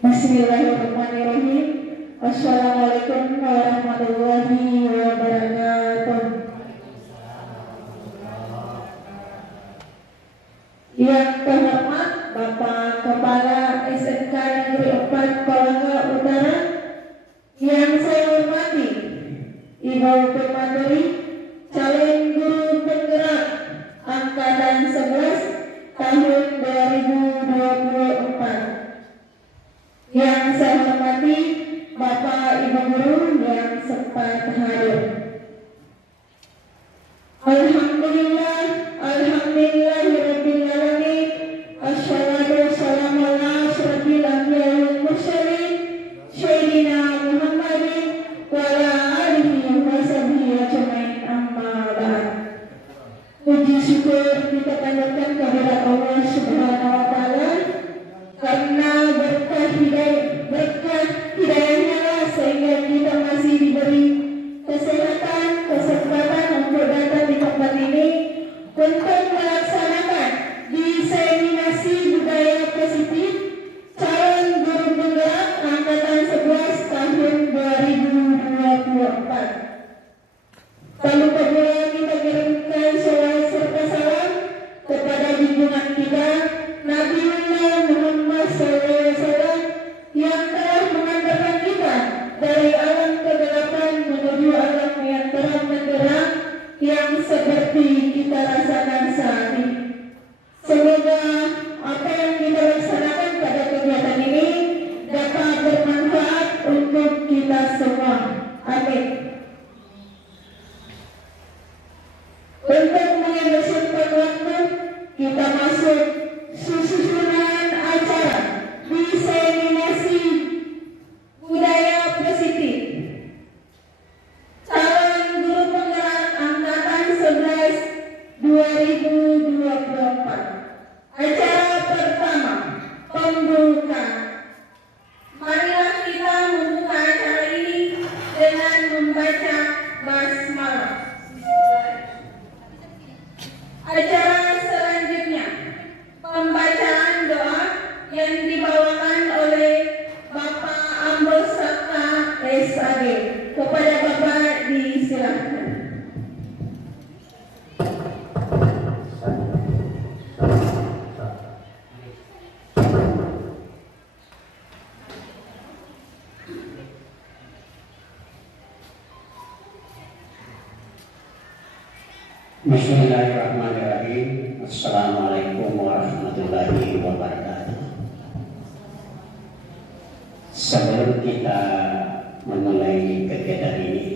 Bismillahirrahmanirrahim. Assalamualaikum warahmatullahi wabarakatuh. Yang terhormat Bapak Kepala SMK Negeri 4 Kolaka Utara, yang saya hormati Ibu Pemateri calon guru penggerak Angkatan 11 tahun 2024. Yang saya hormati Bapak Ibu guru yang sempat hadir. Alhamdulillahirabbil alamin. Assalatu wassalamu ala asyrofil anbiya'i wal mursalin sayyidina Muhammadin wa ala alihi wa sahbihi ajmain, amma ba'd. Puji syukur kita panjatkan kehadirat Allah Subhanahu wa taala karena berkah hidayahnya lah sehingga kita masih diberi kesehatan, kesempatan untuk datang di tempat ini untuk melaksanakan diseminasi budaya positif calon guru penggerak Angkatan 11 tahun 2024. Tak lupa pula kita kirimkan salawat serta salam kepada junjungan kita Nabiullah Muhammad SAW yang telah mengantarkan kita dari alam kegelapan menuju alam yang terang benderang yang seperti kita rasakan saat ini. Semoga apa yang kita laksanakan pada kegiatan ini dapat bermanfaat untuk kita semua. Amin. Untuk mengindosukan waktu, kita masuk susunan acara diseminasi budaya positif calon guru penggerak Angkatan 11 2024. Acara pertama, pembuka. Marilah kita membuka acara ini dengan membaca basmalah. Acara selanjutnya, pembacaan doa yang dibawakan oleh Bapak Ambul Sakta SAG. Kepada Bapak disilakan. Bismillahirrahmanirrahim. Assalamualaikum warahmatullahi wabarakatuh. Sebelum kita memulai kegiatan ini,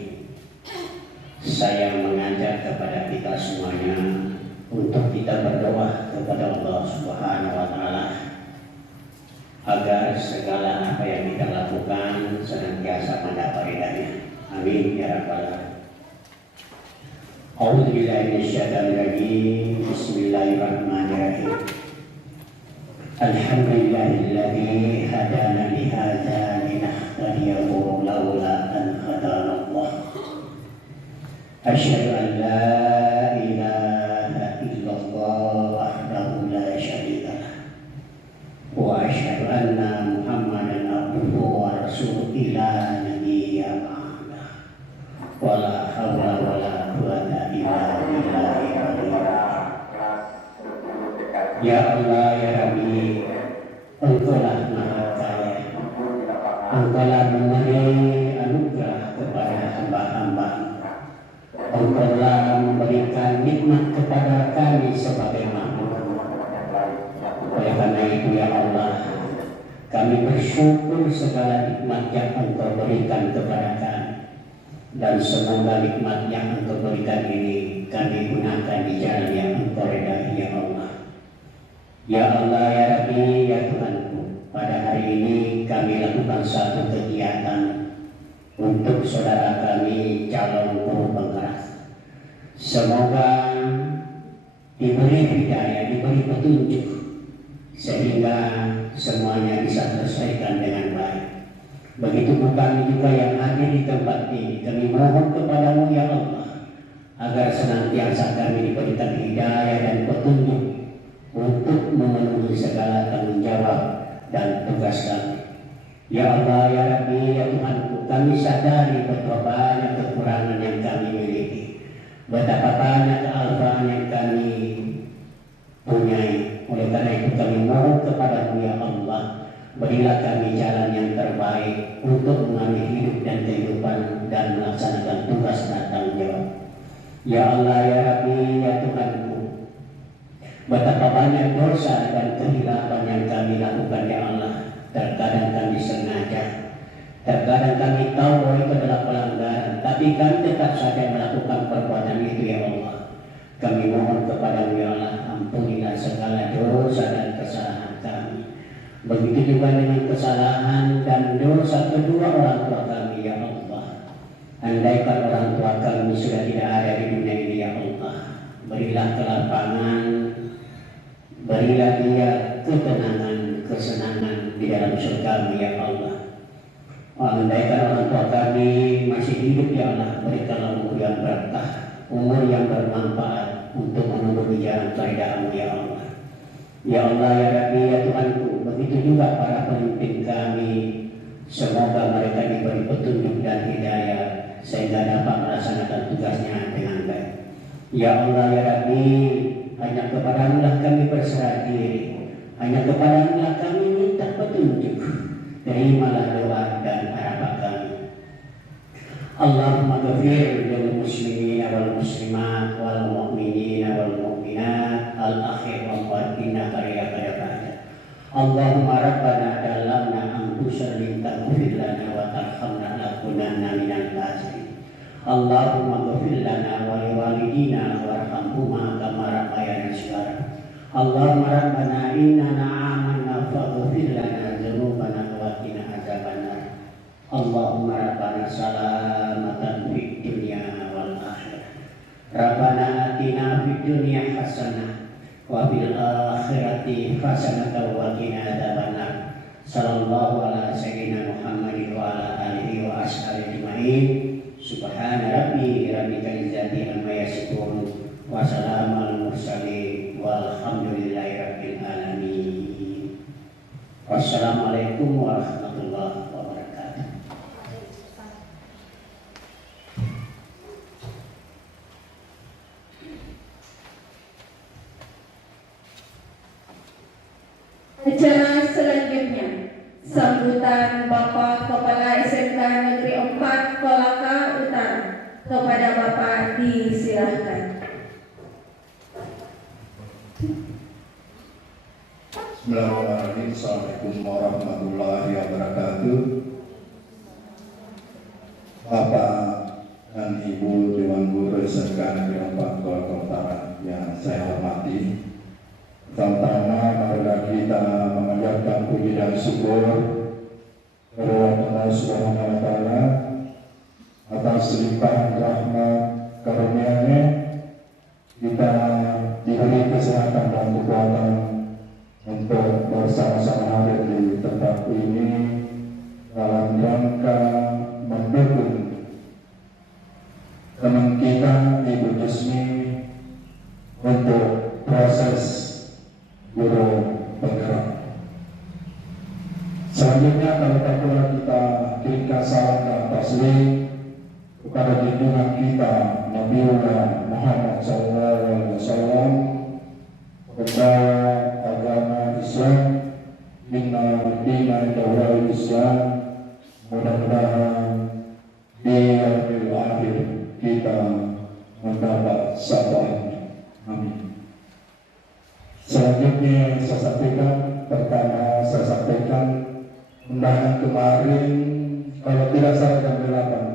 saya mengajak kepada kita semuanya untuk kita berdoa kepada Allah Subhanahu wa taala agar segala apa yang kita lakukan senantiasa mendapat ridha-Nya. Amin ya rabbal alamin. A'udzubillahi minasyaitonirrajim. Bismillahirrahmanirrahim. Alhamdulillahilladzi hadana li hadza linahtadiya laula an hadana Allah. Asyhadu an la ilaha illallah wahdahu la syarika lah. Wa asyhadu anna Muhammadan abduhu wa rasuluhu ila nabiyya ba'da. Wala haula wala quwwata illa billahi Ya Allah ya Rabbi, Engkaulah Maha Kaya. Engkaulah memberi anugerah kepada hamba-hamba. Engkaulah memberikan nikmat kepada kami sebagai makhluk. Oleh karena itu ya Allah, kami bersyukur segala nikmat yang Engkau berikan kepada kami. Dan semoga nikmat yang Engkau berikan ini kami gunakan di jalan yang Engkau ridai ya Allah. Ya Allah ya Rabbi ya Tuhanku, pada hari ini kami lakukan satu kegiatan untuk saudara kami calon guru penggerak. Semoga diberi hidayah, diberi petunjuk sehingga semuanya bisa terselesaikan dengan baik. Begitu kami juga yang hadir di tempat ini, kami mohon kepadamu ya Allah agar senantiasa kami diberikan hidayah dan petunjuk untuk memenuhi segala tanggung jawab dan tugas kami. Ya Allah, ya Rabbi, ya Tuhanku, kami sadari betapa banyak kekurangan yang kami miliki, betapa banyak kealpaan yang kami punyai. Oleh karena itu kami mohon kepadamu ya Allah, berilah kami jalan yang terbaik untuk mengambil hidup dan kehidupan dan melaksanakan tugas dan tanggung jawab. Ya Allah, ya Rabbi, ya Tuhanku, betapa banyak dosa dan kehilapan yang kami lakukan ya Allah. Terkadang kami sengaja, terkadang kami tahu bahwa itu adalah pelanggaran, tapi kami tetap saja melakukan perbuatan itu ya Allah. Kami mohon kepadamu ya Allah, ampunilah segala dosa dan kesalahan kami. Begitu juga dengan kesalahan dan dosa kedua orang tua kami ya Allah. Andaikan orang tua kami sudah tidak ada di dunia ini ya Allah, berilah kelapangan, berilah dia ketenangan, kesenangan di dalam surga ya Allah. Andaikan orang tua kami masih hidup ya Allah, berikanlah umur yang berkah, umur yang bermanfaat untuk menunggu jalan keridhaan-Mu ya Allah. Ya Allah, ya Rabbi, ya Tuhanku, begitu juga para pemimpin kami, semoga mereka diberi petunjuk dan hidayah sehingga dapat melaksanakan tugasnya dengan baik. Ya Allah, ya Rabbi, hanya kepadamu lah kami berserah diri, hanya kepadamu lah kami minta petunjuk. Terimalah doa dan harapan kami. Allahumma ghafir lil muslimin wal muslimat wal mu'minin wal mu'minat al akhir wal batin karya karya. Allahumma rabbana dalamna anfusana taghfir lana wa tarhamna lakunanna minal khasirin. Allahumma ghafir lana wa liwalidina warhamhuma kama rabbayana shighara. Allahumma rabbana innana amanna faghfir lana dzunubana wa qina adzabannar. Allahumma rabbana salamatan fid dunya wal akhirah. Rabbana atina fid dunya hasanah wa fil akhirati hasanatan wa qina adzabannar. Sallallahu ala sayyidina Muhammadin wa ala alihi wa ashabihi ajmain. Subhana rabbika izzati amma yasifun wa salamun alal mursalin walhamdulillahi rabbil alamin. Wassalamualaikum warahmatullahi wabarakatuh. Acara selanjutnya, sambutan Bapak Kepala SMK Negeri 4 Kolaka Utara. Kepada Bapak disilahkan. Bismillahirrahmanirrahim. Assalamualaikum warahmatullahi wabarakatuh. Bapak dan Ibu Dewan Guru SMK Negeri 4 Kolaka Utara yang saya hormati, pertama-tama marilah kita memanjatkan puji dan syukur kepada Allah Subhanahu wa Ta'ala atas limpahan rahmat karunia-Nya. Kita diberi kesehatan dan kekuatan untuk bersama-sama hadir di tempat ini dalam rangka mendukung teman kita Ibu Jusmi untuk proses guru penggerak. Selanjutnya kalau tak pula kita kirimkan salam dan taslim kepada junjungan kita Nabiullah Muhammad SAW, pembawa agama Islam, Inna Dina Dawal Islam. Mudah-mudahan di yaumil akhir kita mendapat syafaat. Amin. Selanjutnya saya sampaikan undangan kemarin, kalau tidak salah jam 8.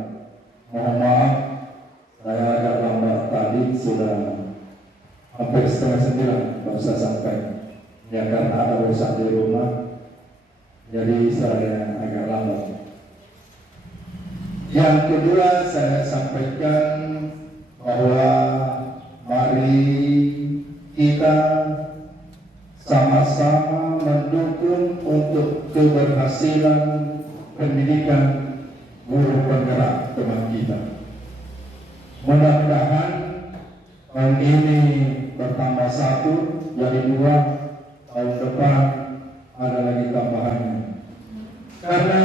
Mohon maaf, saya agak lambat tadi, sudah hampir setengah 9 baru saya sampai. Ya karena ada urusan di rumah, jadi saya agak lambat. Yang kedua saya sampaikan bahwa mari kita sama-sama mendukung untuk keberhasilan pendidikan guru penggerak teman kita. Mudah-mudahan tahun ini bertambah 1 jadi 2, tahun depan ada lagi tambahannya. Karena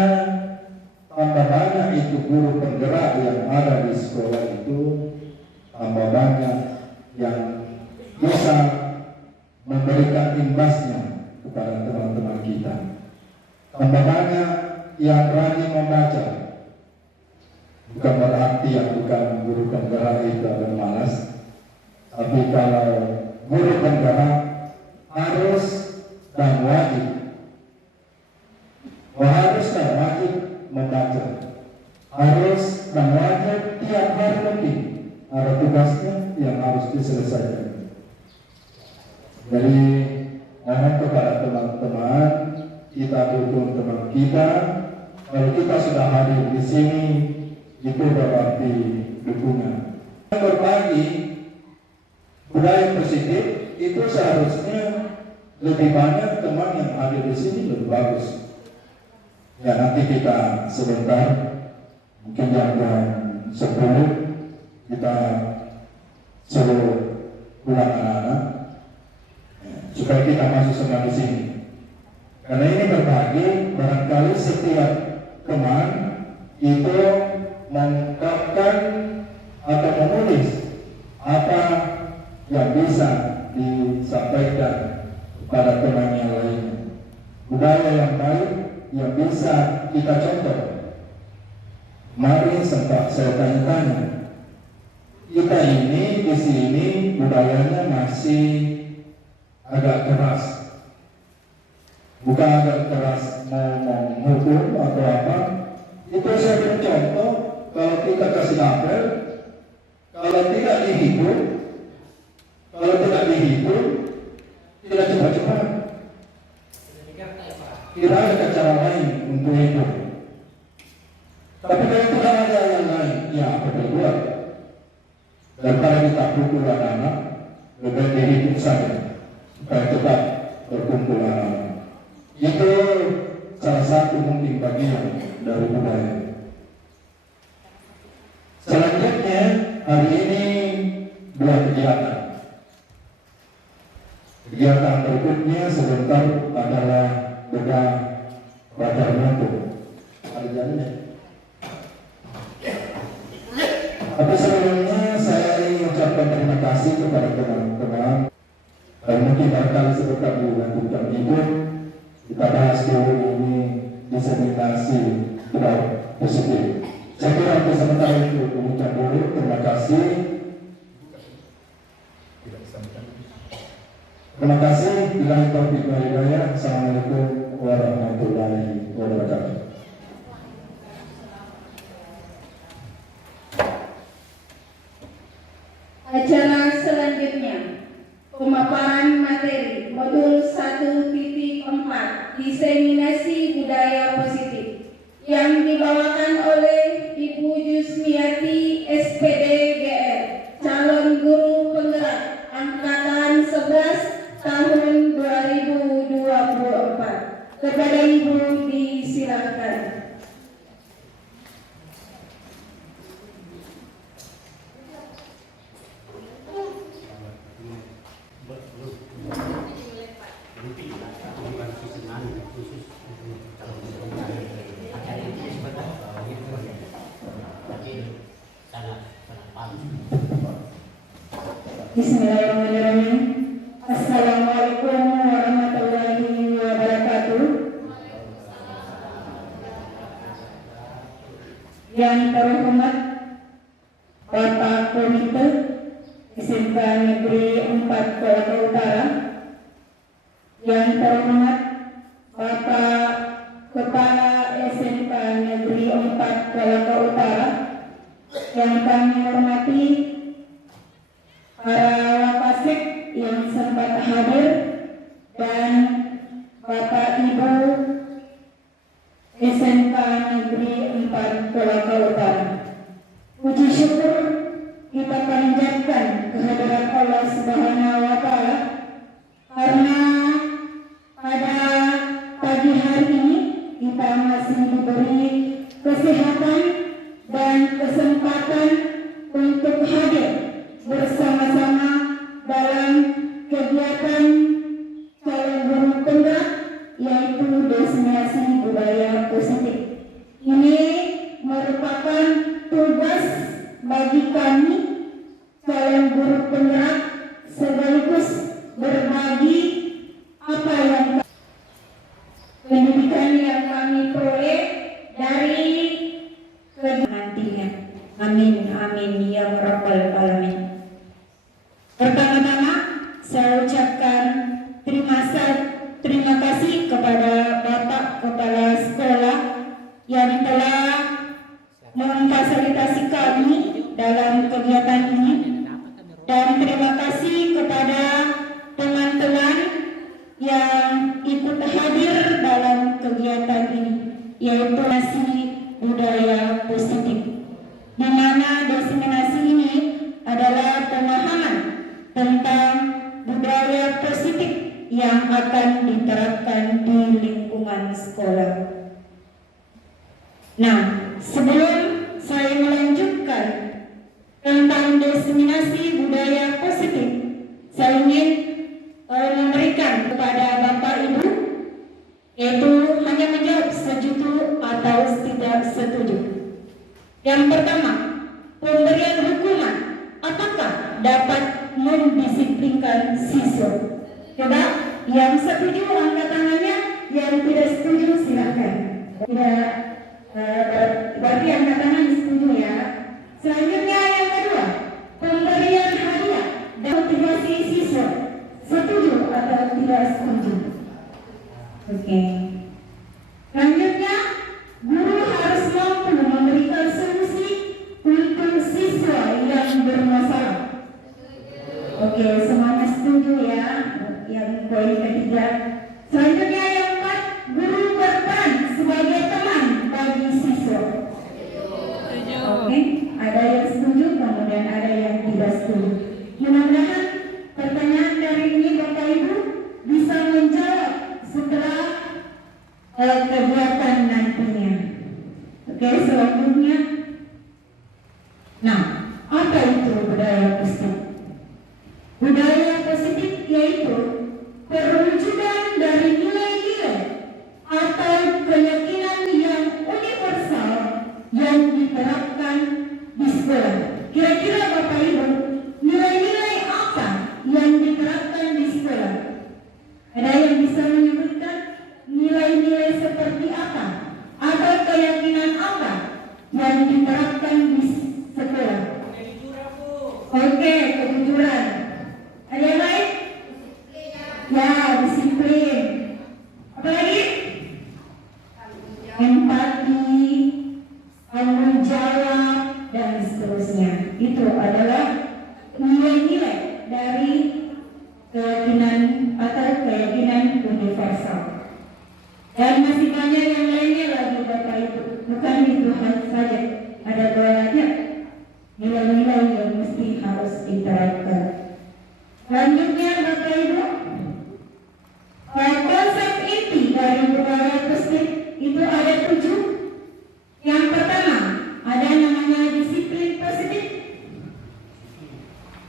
tambah banyak itu guru penggerak yang ada di sekolah itu, tambah banyak yang bisa memberikan imbasnya kepada teman-teman kita. Tambah banyak yang rajin membaca. Bukan berarti yang bukan guru penggerak itu adalah malas, tapi kalau guru penggerak harus dan wajib membaca, harus dan wajib tiap hari lebih ada tugasnya yang harus diselesaikan. Jadi mohon kepada teman-teman, kita dukung teman kita. Kalau kita sudah hadir di sini, itu berarti dukungan. Berbagi budaya positif itu seharusnya lebih banyak teman yang hadir di sini lebih bagus. Ya, nanti kita sebentar, mungkin jam 10 kita suruh pulang anak-anak supaya kita masuk semua di sini. Karena ini berbagi, barangkali setiap teman itu mengungkapkan atau menulis apa yang bisa disampaikan kepada teman yang lainnya. Budaya yang baik yang bisa kita contoh. Mari sempat saya tanya-tanya, kita ini di sini budayanya masih agak keras. Bukan agak keras mau menghukum atau apa. Itu saya beri contoh, kalau kita kasih apel, kalau tidak dihibur, tidak cepat-cepat. Kira ada cara lain untuk hidup. Tapi kalau tidak ada yang lain, ya apa berbuat? Daripada kita pukul anak-anak, lebih dihidup saja supaya tetap berkumpul anak-anak. Itu salah satu mungkin bagian dari budaya. Selanjutnya hari ini dua kegiatan. Kegiatan berikutnya sebentar adalah bedah baca mutu. Ada jalannya. Tapi sebelumnya saya ingin ucapkan terima kasih kepada teman-teman. Dan mungkin barangkali sebentar dilanjutkan itu kita bahas dulu ini diseminasi budaya positif. Saya kira untuk sementara itu demikian dulu. Terima kasih. Terima kasih. Billahi taufiq wal hidayah. Assalamualaikum warahmatullahi wabarakatuh. Acara selanjutnya, pemaparan materi modul 1.4 diseminasi budaya positif yang dibawakan oleh Ibu Jusmiati SPD GR, calon guru penggerak angkatan 11 tahun 2024. Kepada Ibu disilakan. Bismillahirrahmanirrahim. Assalamualaikum warahmatullahi wabarakatuh. Yang terhormat Bapak Komite SMK Negeri 4 Kolaka Utara, yang terhormat Bapak Kepala SMK Negeri 4 Kolaka Utara, yang kami hormati para Wapasek yang sempat hadir, dan Bapak Ibu SMK Negeri 4 Kolaka Utara. Puji syukur kita panjatkan kehadiran Allah Subhanahu wa Ta'ala, karena pada pagi hari ini kita masih diberi kesehatan dan kesempatan untuk hadir bersama-sama dalam kegiatan calon guru penggerak, yaitu destinasi budaya positif. pendidikan yang kami peroleh dari nantinya. Amin, amin, ya rabbal alamin. Pertama-tama saya ucapkan terima kasih kepada Bapak Kepala Sekolah yang telah memfasilitasi kami dalam kegiatan ini, dan terima kasih kepada teman-teman yang ikut hadir dalam kegiatan ini, yaitu Diseminasi Budaya Positif, di mana diseminasi ini adalah pemahaman tentang budaya positif yang akan diterapkan di lingkungan sekolah. Nah, sebelum saya melanjutkan tentang diseminasi budaya positif, saya ingin memberikan kepada Bapak Ibu, yaitu hanya menjawab setuju atau tidak setuju. Yang pertama, pemberian hukuman apakah dapat mendisiplinkan siswa? Coba yang setuju angkat tangannya, yang tidak setuju silakan. Tidak, berarti angkat tangan setuju ya. Selanjutnya yang kedua, pemberian hadiah dan motivasi siswa. Setuju atau tidak setuju? Oke. Selanjutnya, guru harus mampu memberikan solusi untuk siswa yang bermasalah. Oke, semuanya setuju ya. Yang poin ketiga. Selanjutnya yang keempat, guru berperan sebagai teman bagi siswa. Oke, ada yang setuju, kemudian ada yang tidak setuju. Mudah-mudahan pertanyaan dari ini Bapak Ibu bisa menjawab setelah kegiatan nantinya. Oke, selanjutnya. Nah, apa itu budaya positif? Budaya positif yaitu perwujudan dari nilai-nilai atau keyakinan yang universal yang diterapkan di sekolah. Kira-kira Bapak Ibu, nilai-nilai apa yang diterapkan di sekolah? Ada yang bisa menyebutkan nilai-nilai seperti apa atau keyakinan apa yang diterapkan di sekolah? Oke, kejujuran. Ada yang lain? Ya, disiplin. Apa lagi? Empati, tanggung jawab, dan seterusnya. Itu adalah nilai-nilai dari keyakinan atau keyakinan universal. Dan masih banyak yang lainnya lagi Bapak Ibu. Bukan itu saja. Ada banyak nilai-nilai yang mesti harus diterapkan. Selanjutnya Bapak Ibu, konsep inti dari budaya positif itu ada 7. Yang pertama, ada namanya disiplin positif.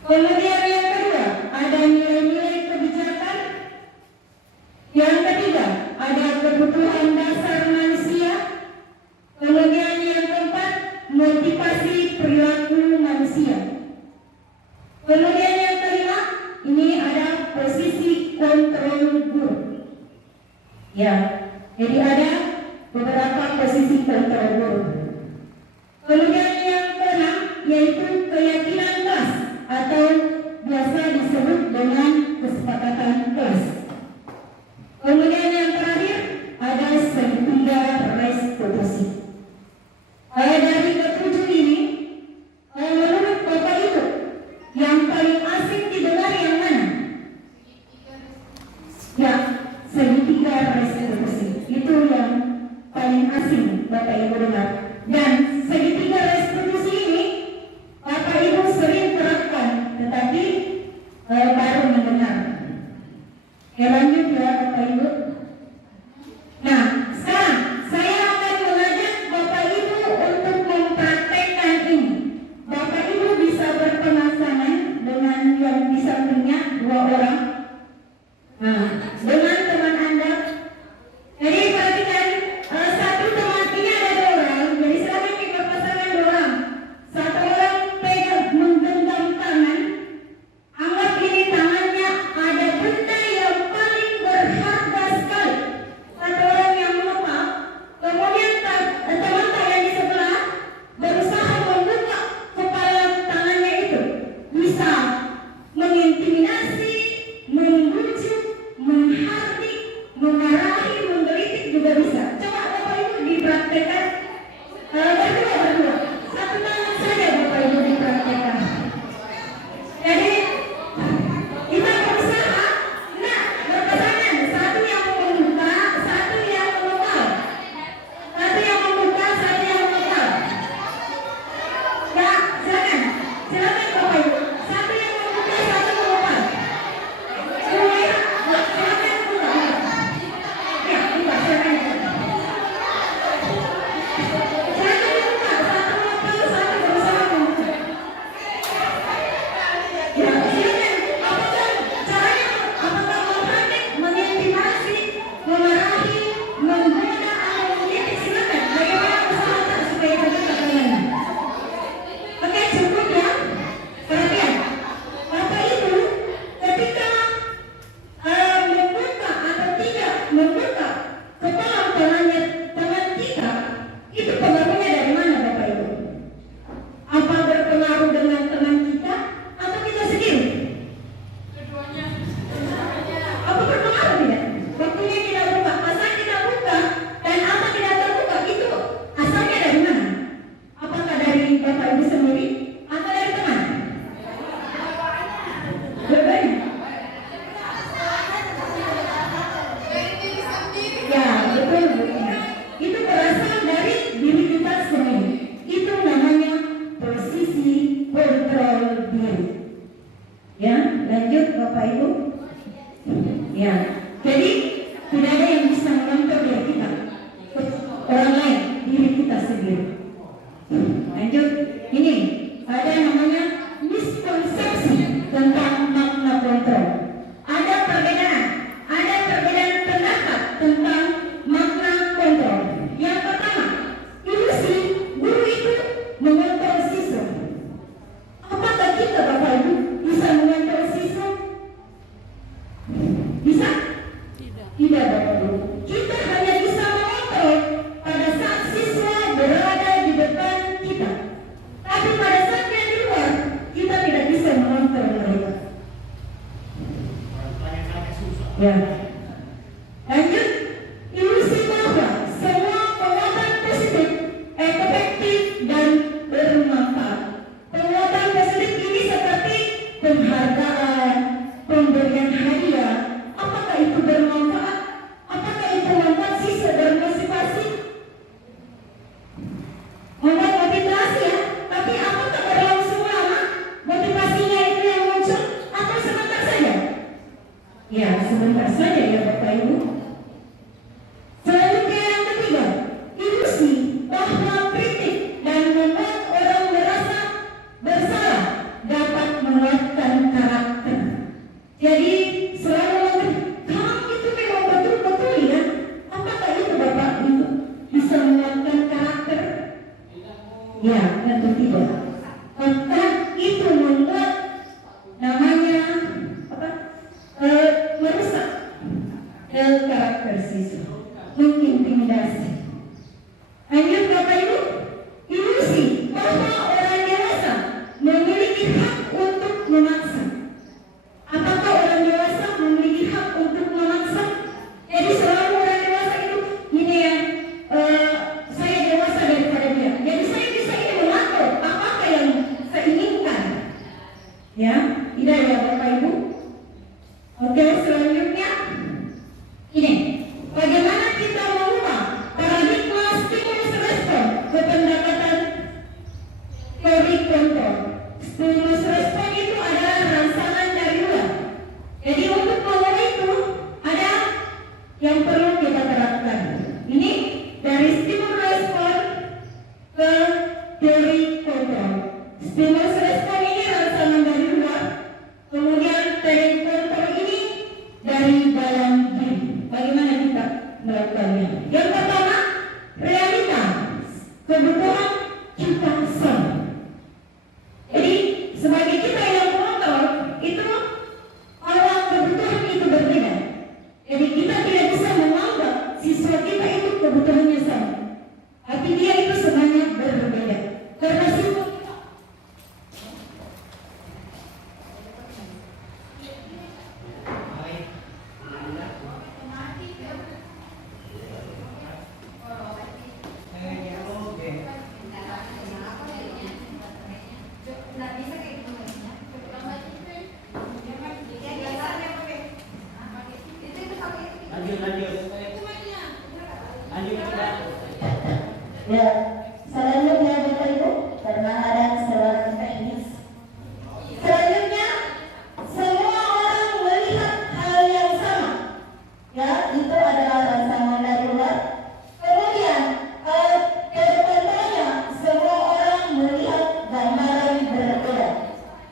Kemudian yang kedua, ada nilai-nilai kebijakan. Yang ketiga, ada kebutuhan dasar manusia. Kemudian yang keempat, motivasi perilaku manusia. Kemudian yang kelima, ini ada posisi kontrol guru. Ya, jadi ada beberapa posisi kontrol guru. Kemudian yang keenam, yaitu keyakinan kelas atau biasa disebut dengan kesepakatan kelas. Kemudian yang terakhir, ada segitiga restitusi. Dari ketujuh ini, menurut Bapak Ibu, yang paling asing didengar yang mana? Ya, segitiga restitusi. Itu yang paling asing Bapak Ibu dengar. Dan segitiga restitusi ini Bapak Ibu sering terapkan, tetapi baru mendengar. Ya, lanjut ya Bapak Ibu. Nah, sekarang saya akan mengajak Bapak Ibu untuk mempraktekkan ini. Bapak Ibu bisa berpasangan dengan yang di sampingnya 2 orang. Nah, dengan teman Anda. Jadi perhatikan, satu teman ini ada 2 orang. Jadi silakan kebutuhannya sama, tapi dia itu semuanya berbeda. Karena semua ya, selanjutnya Bapak Ibu, permasalahan secara teknis. Selanjutnya, semua orang melihat hal yang sama, ya, itu adalah rancangan darurat. Kemudian, kedepannya semua orang melihat gambaran berbeda.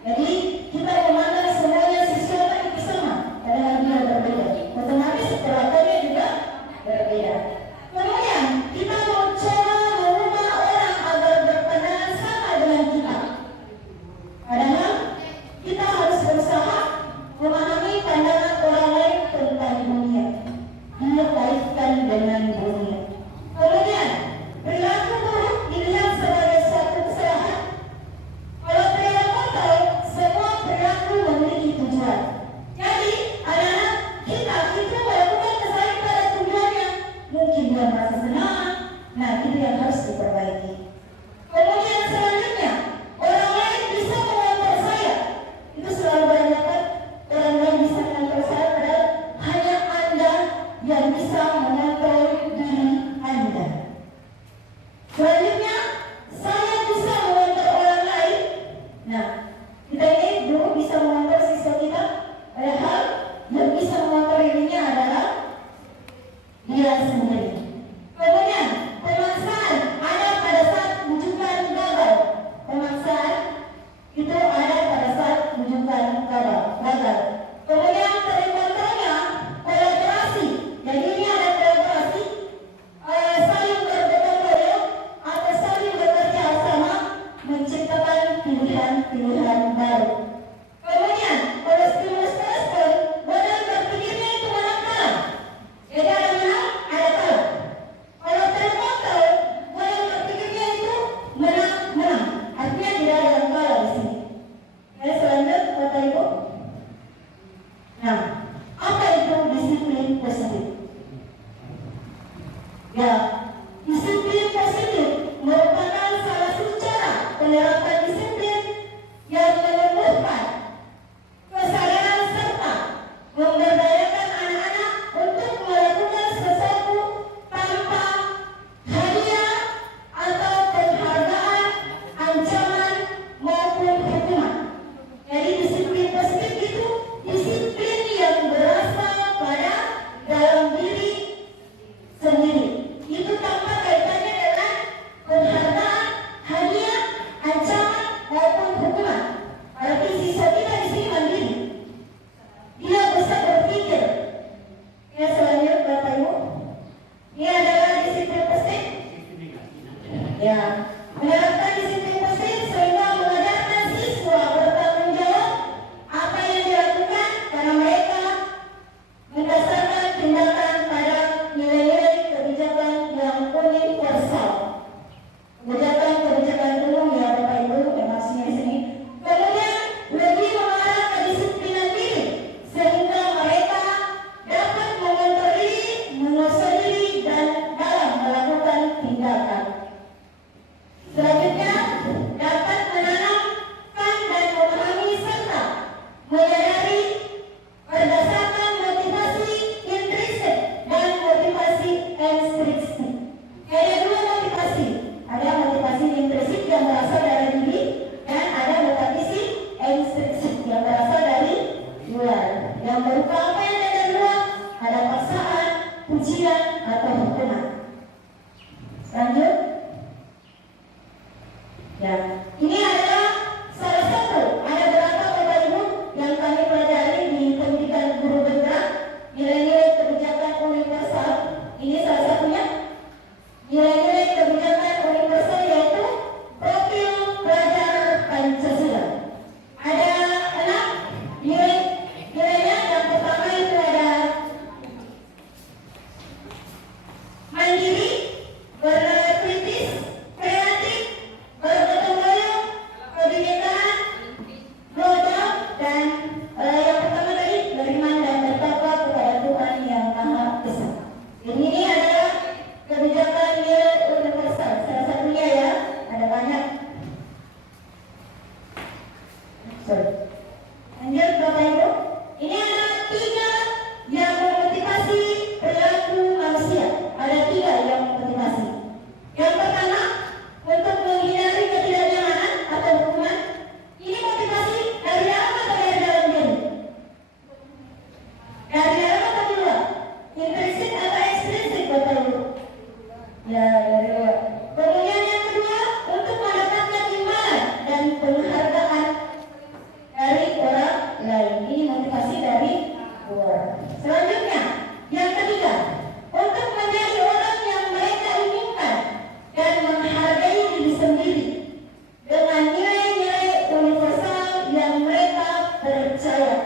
Jadi kita memandang semuanya sesuatu itu sama, padahal dia berbeda. Otomatis perlakuannya juga berbeda. Kemudian kita mau coba mengubah orang agar berpandangan sama dengan kita. Padahal kita harus berusaha memahami pandangan orang lain tentang dunia. Dia kaitkan dengan dunia. Kemudian perilaku buruk dilihat sebagai suatu kesalahan. Kalau perilaku baik, semua perilaku memiliki tujuan. Jadi anak-anak kita itu melakukan kesalahan pada tujuannya. Mungkin dia merasa senang, nah itu yang harus diperbaiki. Kemudian selanjutnya, orang lain bisa mengontrol saya. Itu selalu beranggapan orang lain bisa mengontrol saya, padahal hanya Anda yang bisa mengontrol diri Anda. Selanjutnya, saya bisa mengontrol orang lain. Nah, kita ini dulu bisa mengontrol siswa kita, padahal yang bisa mengontrol dirinya adalah dia sendiri. Kemudian pemaksaan ada pada saat rujukan gagal. Pemaksaan itu ada pada saat rujukan gagal. Kemudian terkontrolnya kolaborasi. Jadi ini ada kolaborasi, saling bergotong royong atau saling bekerja sama menciptakan pilihan-pilihan baru. Kemudian kalau stimulus respon, model berpikirnya itu menang-menang. Jadi ada menang, ada kalah. Kalau terkontrol, model berpikirnya itu menang-menang. Artinya tidak ada yang kalah di sini. Selanjutnya, Bapak Ibu. Nah, apa itu disiplin positif? Ya, disiplin positif merupakan salah satu cara penerapan disiplin yang menumbuhkan kesadaran serta memberdayakan anak-anak untuk melakukan sesuatu tanpa hadiah atau penghargaan, ancaman maupun hukuman. Jadi disiplin positif itu disiplin yang berasal pada dalam diri sendiri. Itu tanpa kaitannya dengan penghargaan, hadiah, ancaman maupun hukuman. Berarti siswa kita di sini mandiri. Dia bisa berpikir. Ya, selanjutnya Bapak Ibu, ini adalah disiplin positif. Ya, menerapkan disiplin positif sehingga mengajarkan siswa bertanggung jawab apa yang dilakukan karena mereka mendasarkan tindakan pada nilai-nilai kebijakan yang universal. Kebijakan umum ya Bapak Ibu, yang maksudnya di sini. Kemudian lebih mengarah ke disiplinan diri sehingga mereka dapat mengontrol diri, menguasai diri dan dalam melakukan tindakan. Selanjutnya Ya, dari luar. Kemudian yang kedua, untuk mendapatkan imbalan dan penghargaan dari orang lain. Ini motivasi dari luar. Selanjutnya, yang ketiga, untuk menjadi orang yang mereka inginkan dan menghargai diri sendiri dengan nilai-nilai universal yang mereka percaya.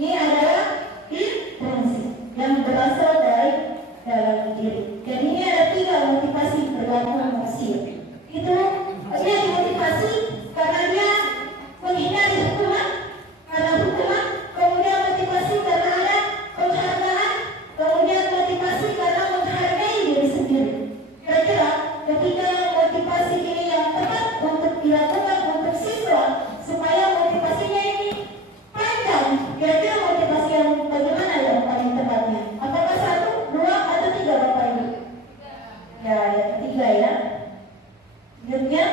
Ini adalah prinsip yang berasal dari dalam diri. Jadi ini ada 3 motivasi perilaku manusia. Itu dia dimotivasi karena dia menghindari hukuman, karena hukuman, kemudian motivasi karena ada penghargaan, kemudian motivasi karena menghargai diri sendiri. Kira-kira ketiga motivasi ini yang tepat untuk dilakukan untuk siswa supaya motivasinya ini panjang. Kira-kira motivasi yang bagaimana yang paling tepatnya? Apakah 1, 2, atau 3 Bapak Ibu? Ya, yang ketiga ya. Selanjutnya,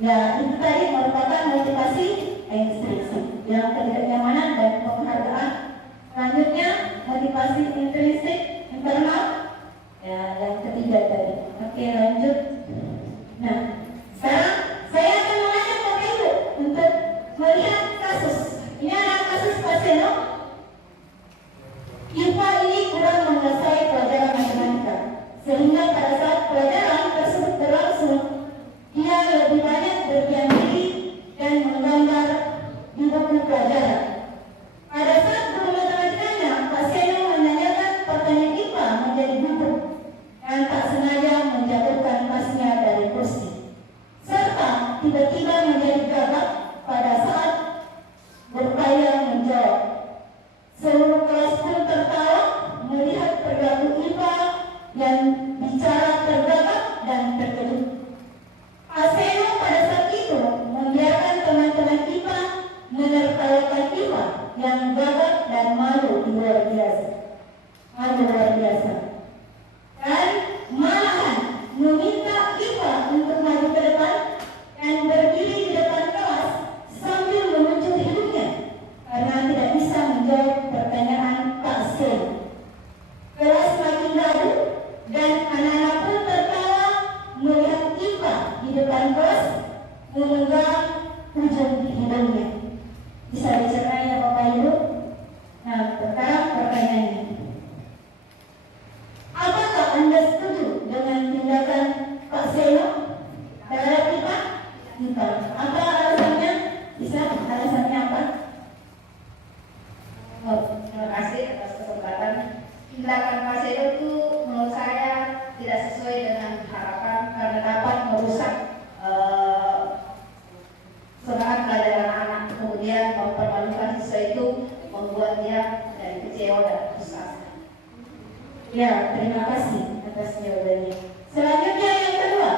ya itu tadi merupakan motivasi intrinsik. Yang ketiga yang mana? Dan penghargaan. Selanjutnya motivasi intrinsik internal. Ya, yang ketiga tadi. Oke, lanjut. Nah, sekarang saya akan mengajak Bapak Ibu untuk melihat kasus. Ini adalah kasus Paseno. IPA ini kurang menguasai pelajaran matematika, sehingga pada saat pelajaran tersebut berlangsung, dia lebih banyak berdiam diri dan menggambar di buku pelajaran. Pada saat guru matematikanya, Paseno menanyakan pertanyaan IPA menjadi buku dan tak sengaja menjatuhkan tasnya dari kursi, serta tiba-tiba menjadi gagap pada saat berupaya menjawab. Seluruh kelas pun tertawa melihat perilaku IPA yang bicara tergagap dan terkejut. Paseno pada saat itu membiarkan teman-teman IPA menertawakan IPA yang gagap dan malu luar biasa. Dan malahan meminta IPA untuk maju ke depan dan berdiri di depan kelas sambil menunjuk hidungnya karena tidak bisa menjawab pertanyaan Pak Seno. Kelas makin gaduh dan anak-anak pun tertawa melihat IPA di depan kelas memegang ujung hidungnya. Bisa dicerna ya Bapak Ibu? Nah, sekarang pertanyaannya, apakah Anda setuju dengan tindakan Pak Seno terhadap IPA? Apa alasannya? Bisa alasannya apa? Terima kasih atas kesempatan. Tindakan Pak Seno itu menurut saya tidak sesuai dengan harapan karena dapat merusak semangat pelajaran anak, kemudian mempermalukan siswa itu, membuat dia dari kecewa dan frustasi. Ya, terima kasih atas jawabannya. Selanjutnya yang kedua,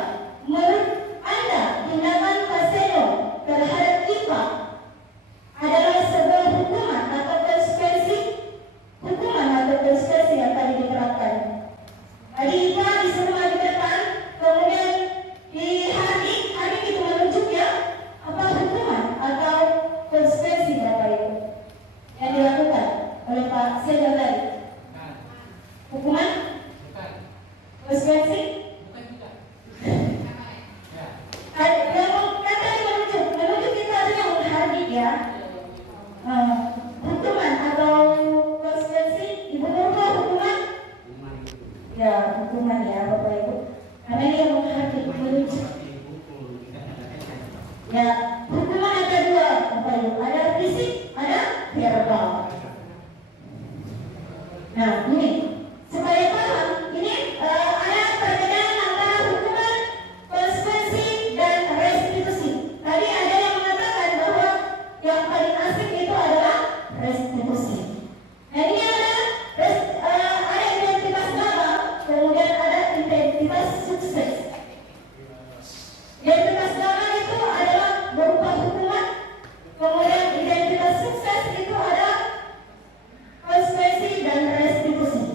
menurut Anda tindakan Pak Seno terhadap IPA adalah sebuah hukuman atau konsekuensi? Hukuman atau konsekuensi yang tadi diterapkan. Tadi IPA disuruh maju ke depan, kemudian di hari itu menunjuk ya, apa hukuman atau konsekuensi Bapak Ibu yang dilakukan oleh Pak Seno tadi? Hukuman? Konsekuensi? Yang tadi menunjuk itu artinya menghardik ya. Hukuman atau konsekuensi? Ibu berubah hukuman? Ya, hukuman ya Bapak Ibu. Karena dia menghardik, menunjuk. Ya, hukuman ada 2 Bapak Ibu. Ada fisik, ada verbal. Nah, ini supaya paham, ini ada perbedaan antara hukuman, konsekuensi, dan restitusi. Tadi ada yang mengatakan bahwa yang paling asik itu adalah restitusi. Nah, ini ada identitas gagal, kemudian ada identitas sukses. Identitas gagal itu adalah berupa hukuman, kemudian identitas sukses itu adalah konsekuensi dan restitusi.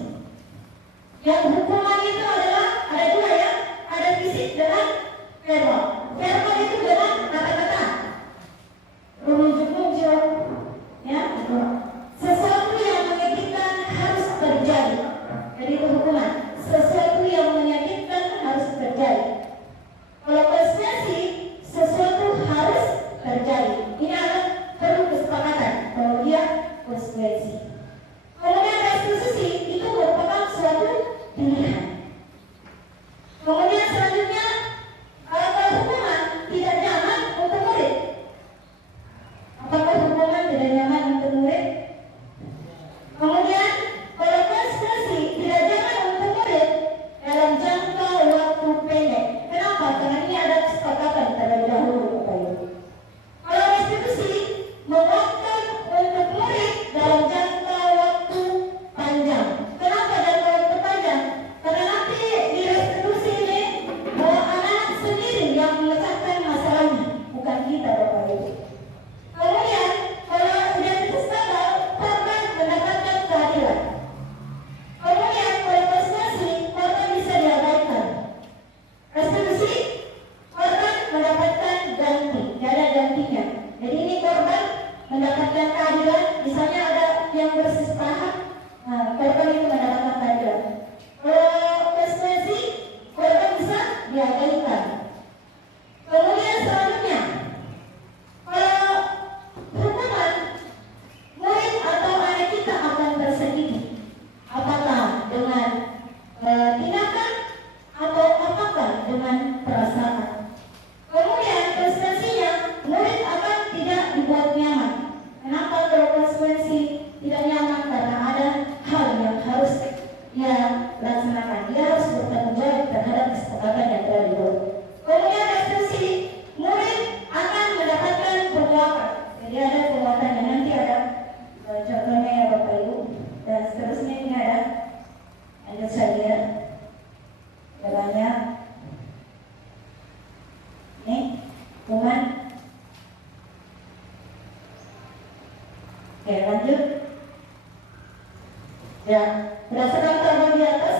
berdasarkan tabel di atas,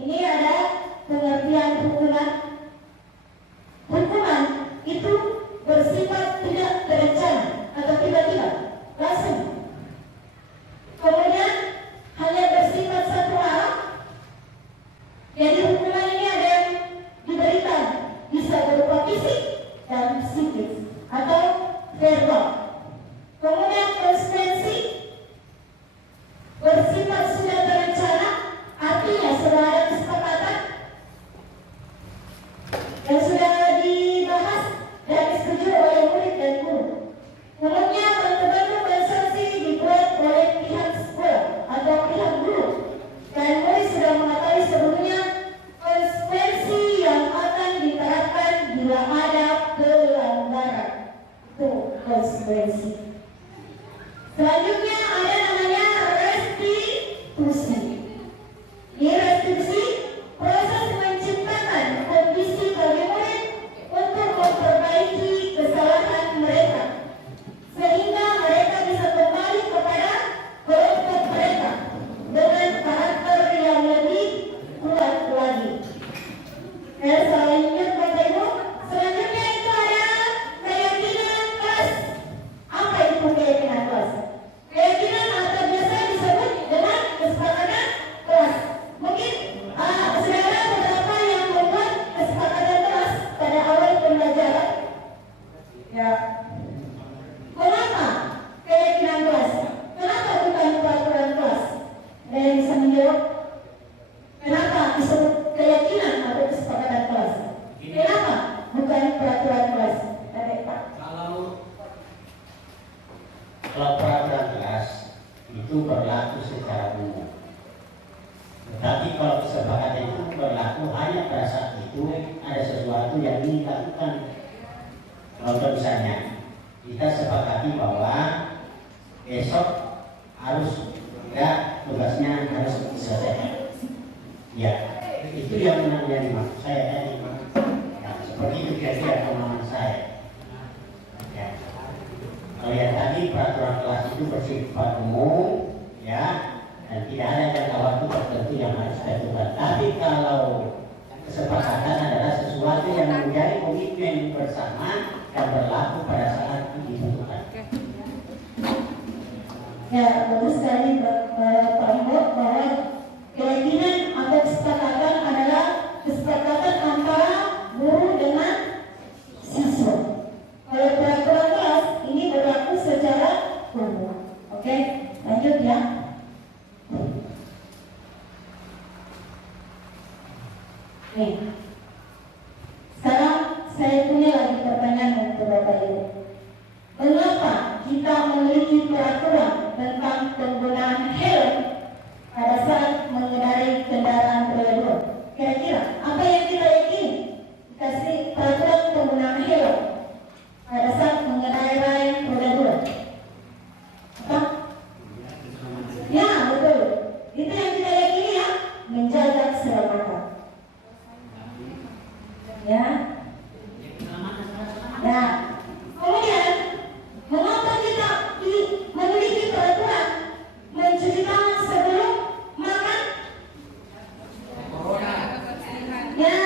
ini ada pengertian hukuman. Hukuman itu bersifat tidak terencana atau tiba-tiba, langsung. Kemudian hanya bersifat satu arah. Jadi hukuman ini ada yang diberikan, bisa berupa fisik dan psikis atau verbal. Kemudian konsekuensi bersifat sudah terencana, artinya sudah ada kesepakatan yang sudah dibahas dan disetujui oleh murid dan guru. Umumnya bantu-bantu dan sanksi dibuat oleh pihak sekolah atau pihak guru, dan murid sudah mengetahui sebelumnya konsekuensi yang akan diterapkan bila ada pelanggaran. Itu konsekuensi. Selanjutnya ada namanya restitusi. Di restitusi, proses menciptakan kondisi bagi murid untuk memperbaiki kesalahan mereka, sehingga mereka bisa kembali kepada kelompok mereka dengan karakter yang lebih kuat lagi. Dan selanjutnya Bapak Ibu, selanjutnya itu ada keyakinan kelas. Apa itu keyakinan kelas? Keyakinan atau biasa disebut dengan kesepakatan kelas. Mungkin sudah ada beberapa yang membuat kesepakatan kelas pada awal pembelajaran. Ya. Mengapa keyakinan kelas? Kenapa bukan peraturan kelas? Ada yang bisa menjawab? Kenapa disebut keyakinan atau kesepakatan kelas? Kenapa bukan peraturan kelas? Ada Pak? Kalau peraturan kelas itu berlaku secara umum. Tetapi kalau kesepakatan itu berlaku hanya pada saat itu ada sesuatu yang ingin dilakukan. Contoh misalnya, kita sepakati bahwa besok harus tugasnya harus diselesaikan. Ya, itu yang menjadi maksud saya tadi. Ya, seperti itu kira-kira pemahaman saya. Ya. Kalau yang tadi peraturan kelas itu bersifat umum, ya, dan tidak ada jangka waktu tertentu yang harus dilakukan. Tapi kalau kesepakatan adalah sesuatu yang menjadi komitmen bersama dan berlaku pada saat dibutuhkan. Ya, bagus sekali Pak Ibu, bahwa keyakinan atau kesepakatan adalah kesepakatan antara guru dengan siswa. Kalau peraturan kelas ini berlaku secara umum. Oke, lanjut ya. Nih, sekarang saya punya lagi pertanyaan untuk Bapak Ibu. Mengapa kita memiliki peraturan tentang penggunaan helm pada saat mengendarai kendaraan roda 2? Kira-kira apa yang kita yakini? Dikasih peraturan penggunaan helm pada saat mengendarai roda 2. Apa? Ya, betul. Itu yang kita yakini ya, menjaga keselamatan. Ya. Ya. Kemudian, mengapa kita memiliki peraturan mencuci tangan sebelum makan? Ya,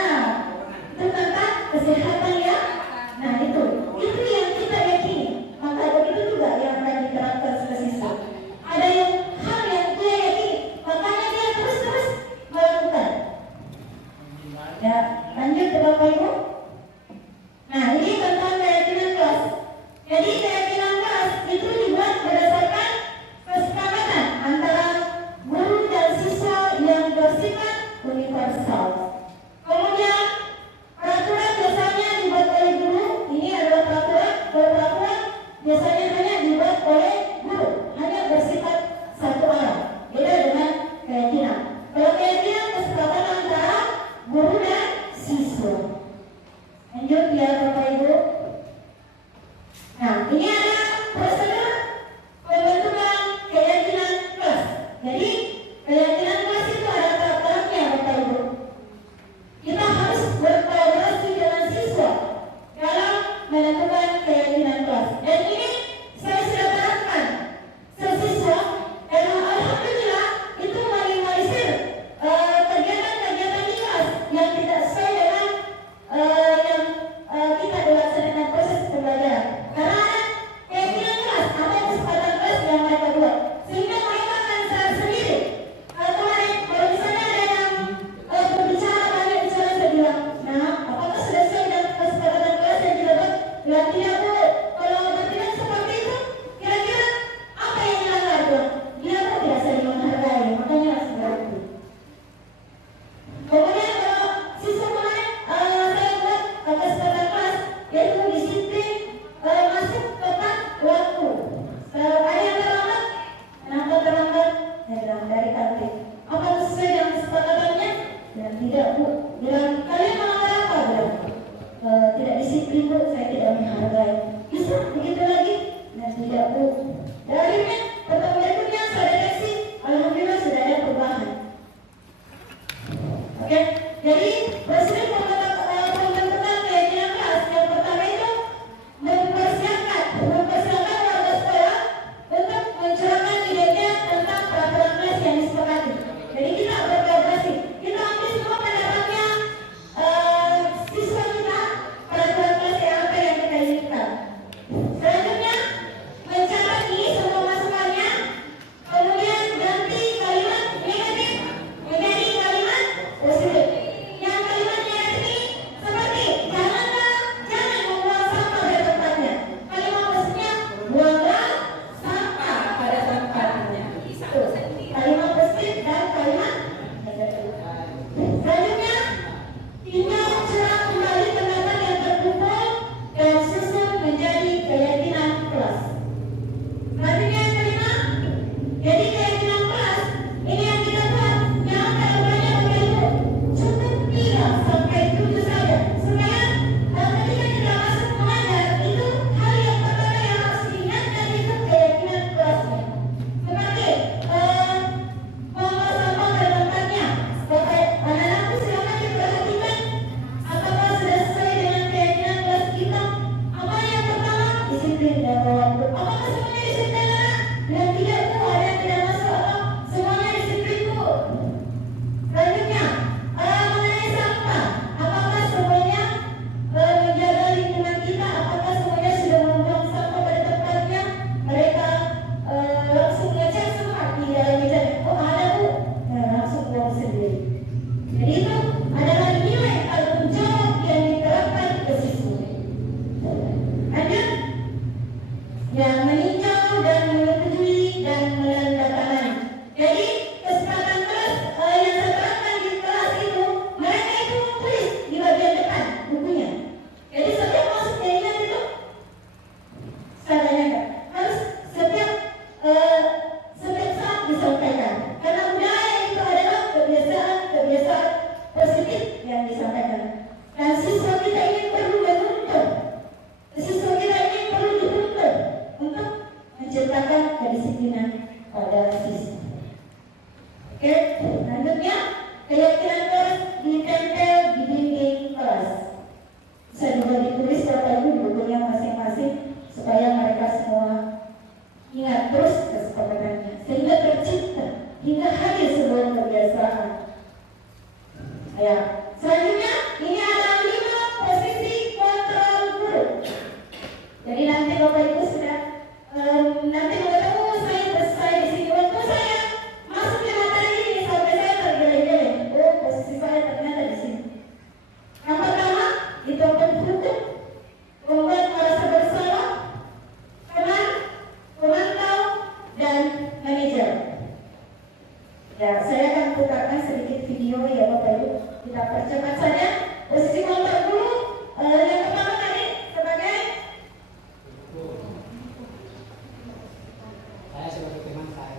itu tentang kesehatan ya. Nah itu yang kita yakini. Maka begitu juga yang akan diterapkan ke siswa. Ada yang hal yang dia yakini, makanya dia terus melakukan. Ya, lanjut ke Bapak Ibu. Nah, ini tentang keyakinan kelas. Jadi keyakinan kelas itu dibuat berdasarkan kesepakatan antara guru dan siswa yang bersifat universal. Kemudian peraturan biasanya dibuat oleh guru. Ini adalah peraturan biasanya hanya dibuat oleh guru, hanya bersifat satu arah. Beda dengan keyakinan. Kalau keyakinan kesepakatan antara guru dan siswa. Lanjut ya Bapak Ibu. Nah, ini ada prosedur pembentukan keyakinan kelas. Jadi keyakinan kelas itu ada tahap-tahapnya Bapak Ibu. Kita harus berkolaborasi dengan siswa dalam menentukan keyakinan kelas. Dan ini saya sudah terapkan sesiswa, dan alhamdulillah itu maling-maling tidak Bu, bilang kalian melanggar apa? Bilang tidak disiplin Bu, saya tidak menghargai. Bisa begitu lagi? Nah tidak Bu. Dan akhirnya pertemuan berikutnya saya deteksi, alhamdulillah sudah ada perubahan. Oke, jadi Presiden pembentukan keyakinan kelas yang pertama itu mempersiapkan warga sekolah untuk mencurahkan idenya tentang peraturan kelas yang disepakati. Jadi kita berkolaborasi, kita ambil semua pendapatnya siswa kita, peraturan kelas yang apa yang kita inginkan. Selanjutnya mencatat ini semua masukannya, kemudian ganti kalimat negatif menjadi kalimat positif. Yang kalimat negatif ini seperti jangan membuang sampah pada tempatnya. Kalimat positifnya buanglah sampah pada tempatnya. Itu kalimat positif dan kalimat negatif. Selanjutnya tinggal curah kembali pendapat yang terkumpul dan susun menjadi keyakinan kelas. Selanjutnya yang kelima, jadi keyakinan kelas ini yang kita buat jangan terlalu banyak Bapak Ibu, cukup 3 sampai 7 saja supaya ketika kita masuk mengajar itu hal yang pertama yang harus diingatkan itu keyakinan kelasnya. Seperti membuang sampah pada tempatnya. Bapak anak-anakku silakan diperhatikan apakah sudah sesuai dengan keyakinan kelas kita. Apa yang pertama? Disiplin dan waktu. Apakah semuanya disiplin anak? Dan tidak Bu, ada yang tidak masuk atau semuanya disiplin Bu. Selanjutnya mengenai sampah, apakah semuanya menjaga lingkungan kita? Apakah semuanya sudah membuang sampah pada tempatnya? Mereka langsung ngecek semua di dalam meja. Oh ada Bu, nah, langsung buang sendiri. Jadi itu adalah nilai tanggung jawab yang diterapkan ke siswa. Lanjut, yang meninjau dan menyetujui dan menandatangani. Jadi kesepakatan kelas yang saya terapkan di kelas itu, mereka itu tulis di bagian depan bukunya. Jadi setiap masuk jadinya itu, saya tanyakan, harus setiap saat disampaikan. Karena budaya itu adalah kebiasaan positif yang disampaikan. Dan siswa kita ini perlu menuntut, siswa kita ini perlu dituntut untuk menciptakan kedisiplinan pada siswa. Oke, selanjutnya keyakinan kelas ditempel di dinding kelas. Bisa juga ditulis Bapak Ibu di bukunya masing-masing supaya mereka semua ingat terus kesepakatannya sehingga tercipta hingga hadir sebuah kebiasaan. Ya, selanjutnya ini ada 5 posisi kontrol guru. Jadi nanti Bapak Ibu sudah nanti ketemu saya selesai di sini waktu saya masuk ke materi ini sampai saya tergeleng-geleng. Oh posisi saya ternyata di sini. Yang pertama itu hukum, membuat merasa bersalah, teman, pemantau, dan manajer. Ya, saya akan putarkan sedikit video ya Bapak Ibu. Kita percepat saja. Posisi kontrol dulu. Yang pertama tadi sebagai Saya sebagai teman saya.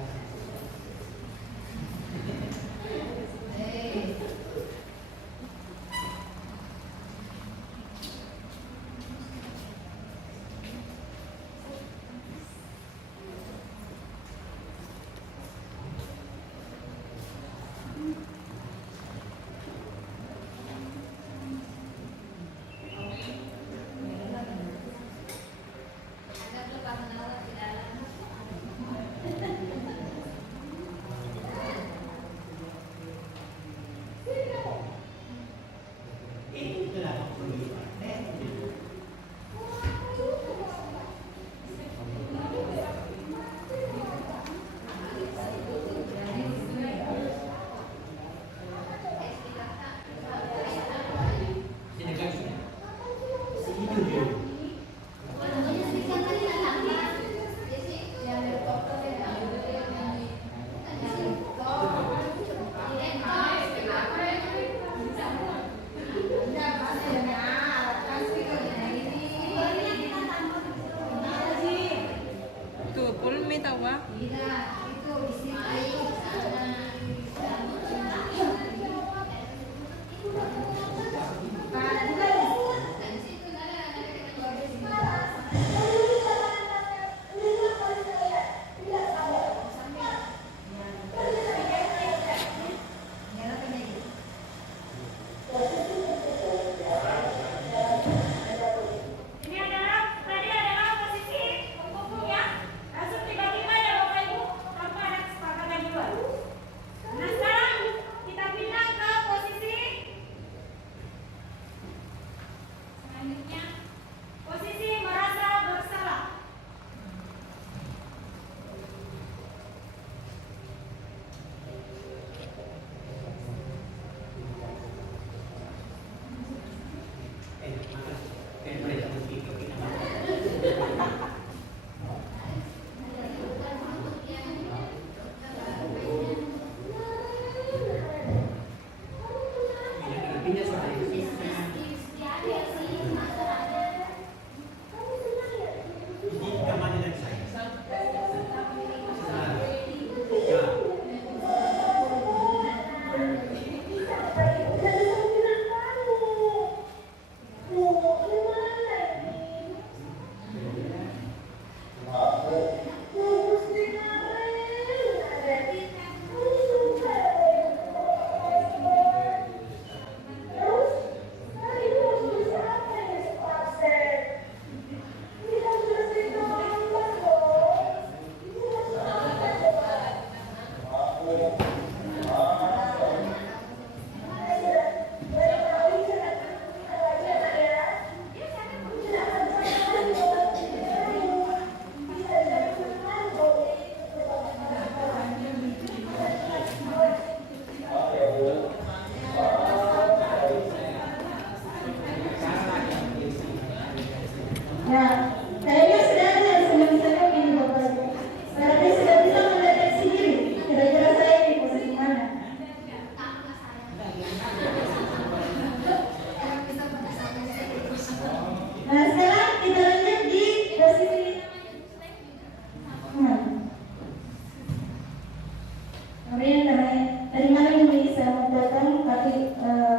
bisa memotong, tapi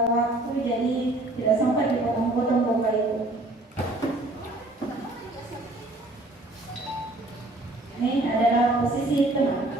waktu jadi tidak sempat dipotong-potong boga itu. Ini adalah posisi tengah.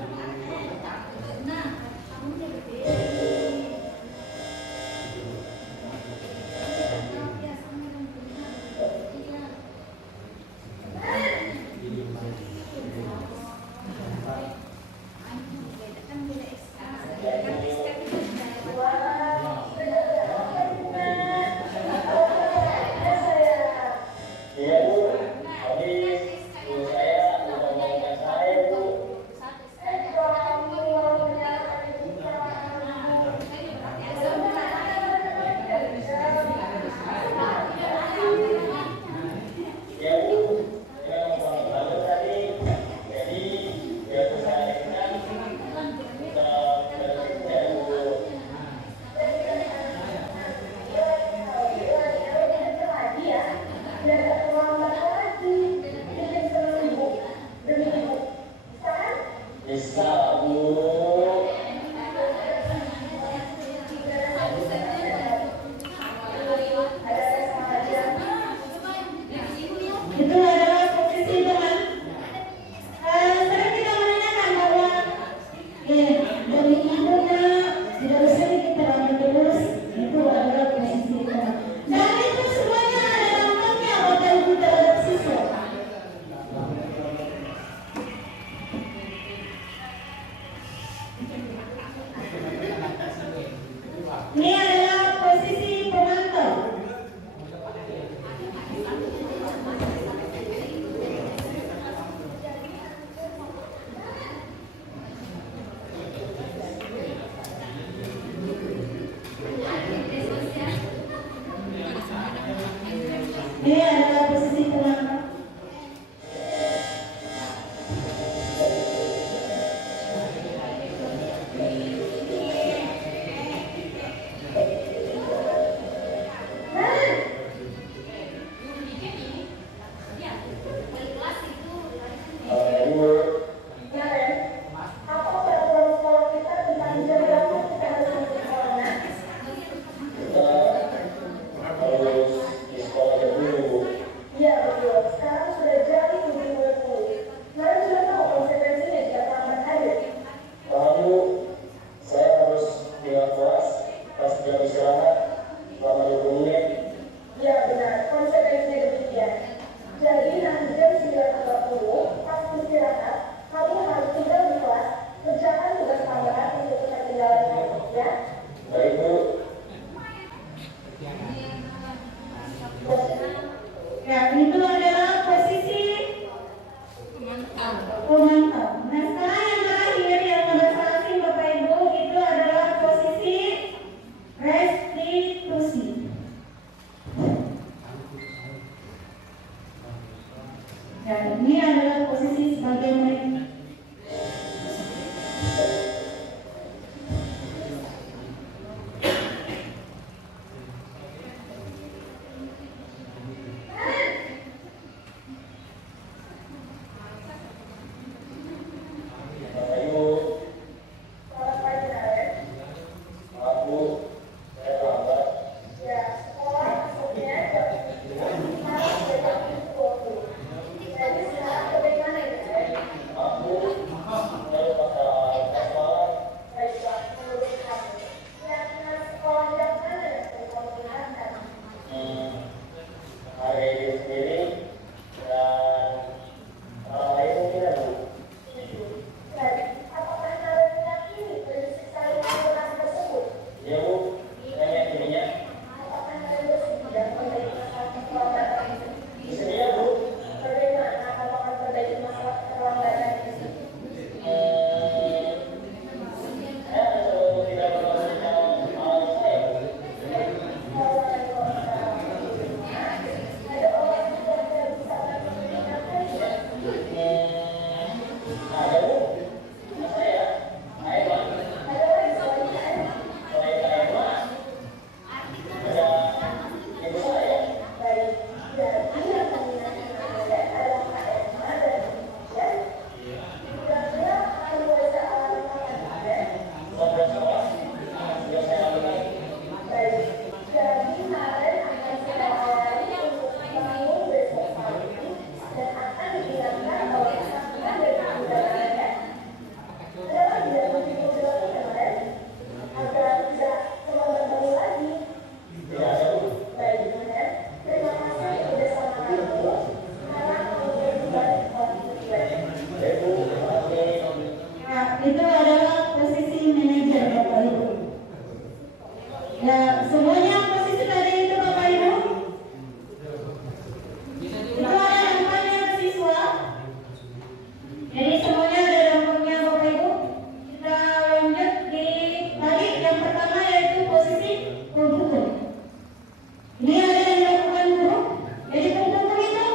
Itu adalah posisi teman. Sekarang kita menanyakan bahwa dari ibunya tidak usah kita lanjut terus. Itu adalah posisi teman. Dan itu semuanya ada dampaknya pada ibu terhadap siswa. Ini adalah posisi pemantau. Ini adalah posisi pemantau. Ya, semuanya posisi tadi itu Bapak Ibu. Itu ada dampaknya ke siswa. Jadi semuanya ada dampaknya Bapak Ibu. Kita lanjut di tadi yang pertama yaitu posisi punggung. Ini ada yang dilakukan guru. Jadi punggung itu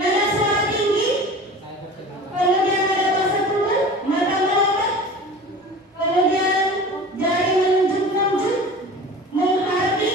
nada suara tinggi, kemudian ada bahasa tubuh, mata melompat, kemudian jari menunjuk-nunjuk, mengharding,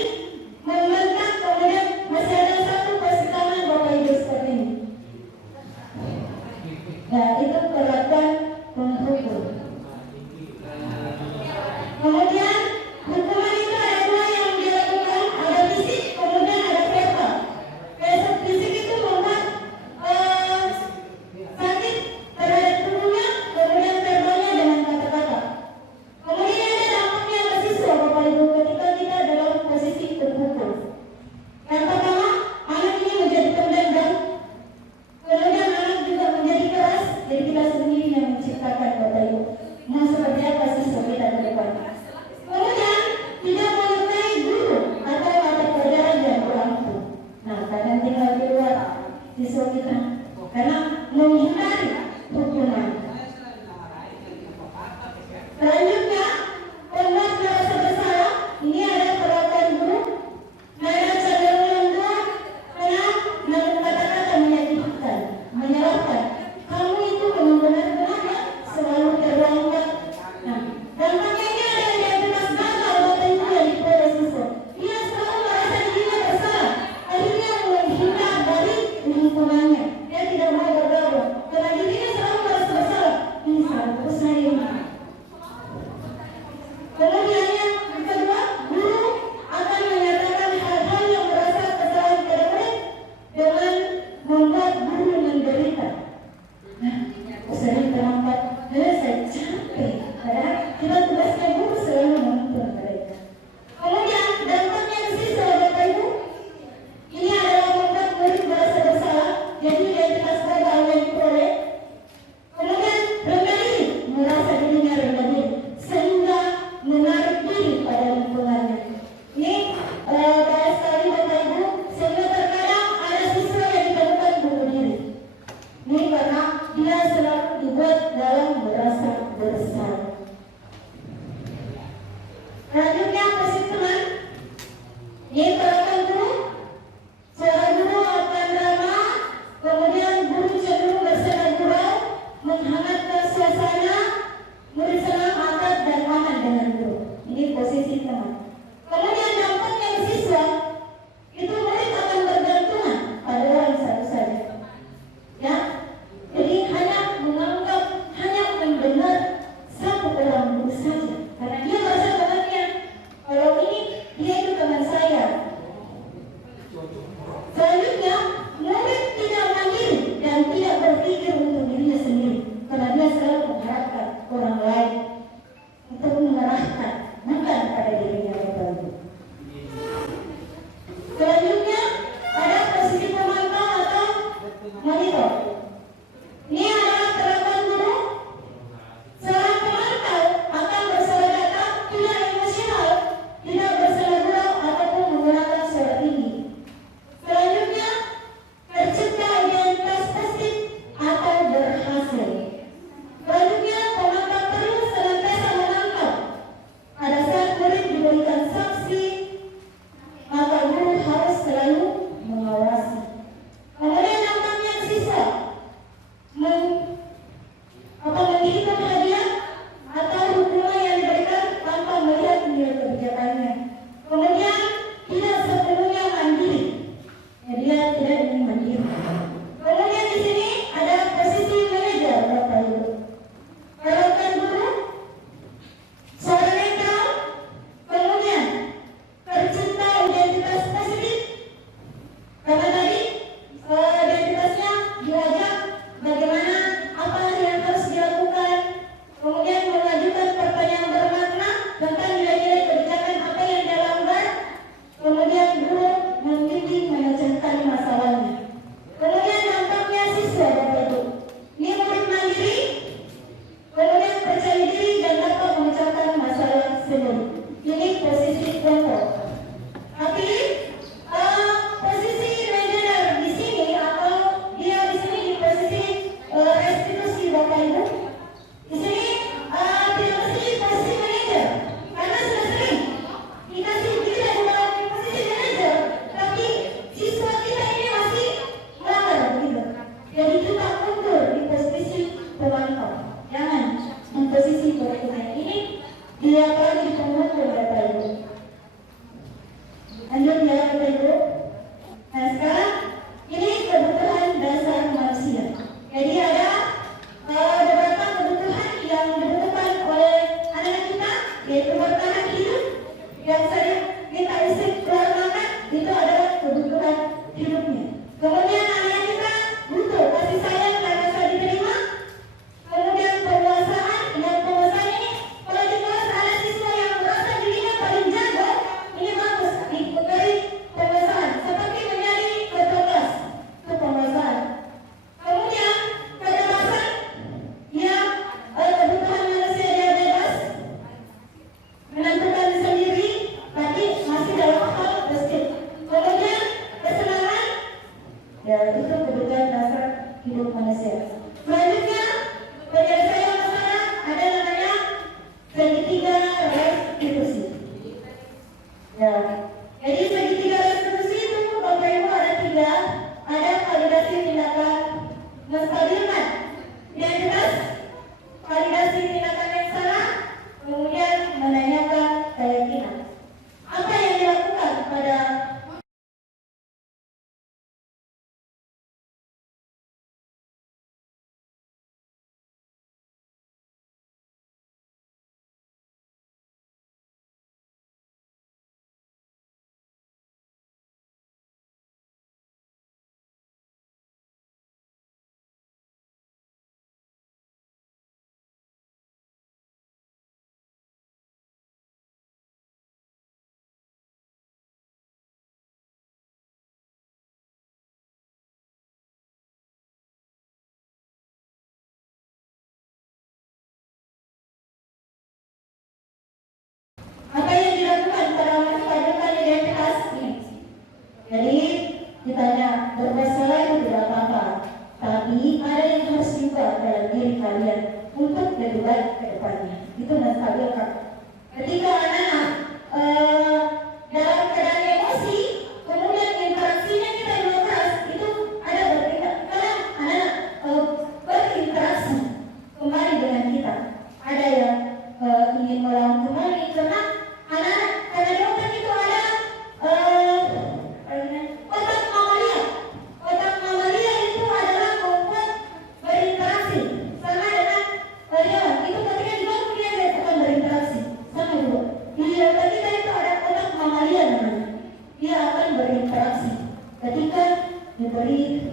diberi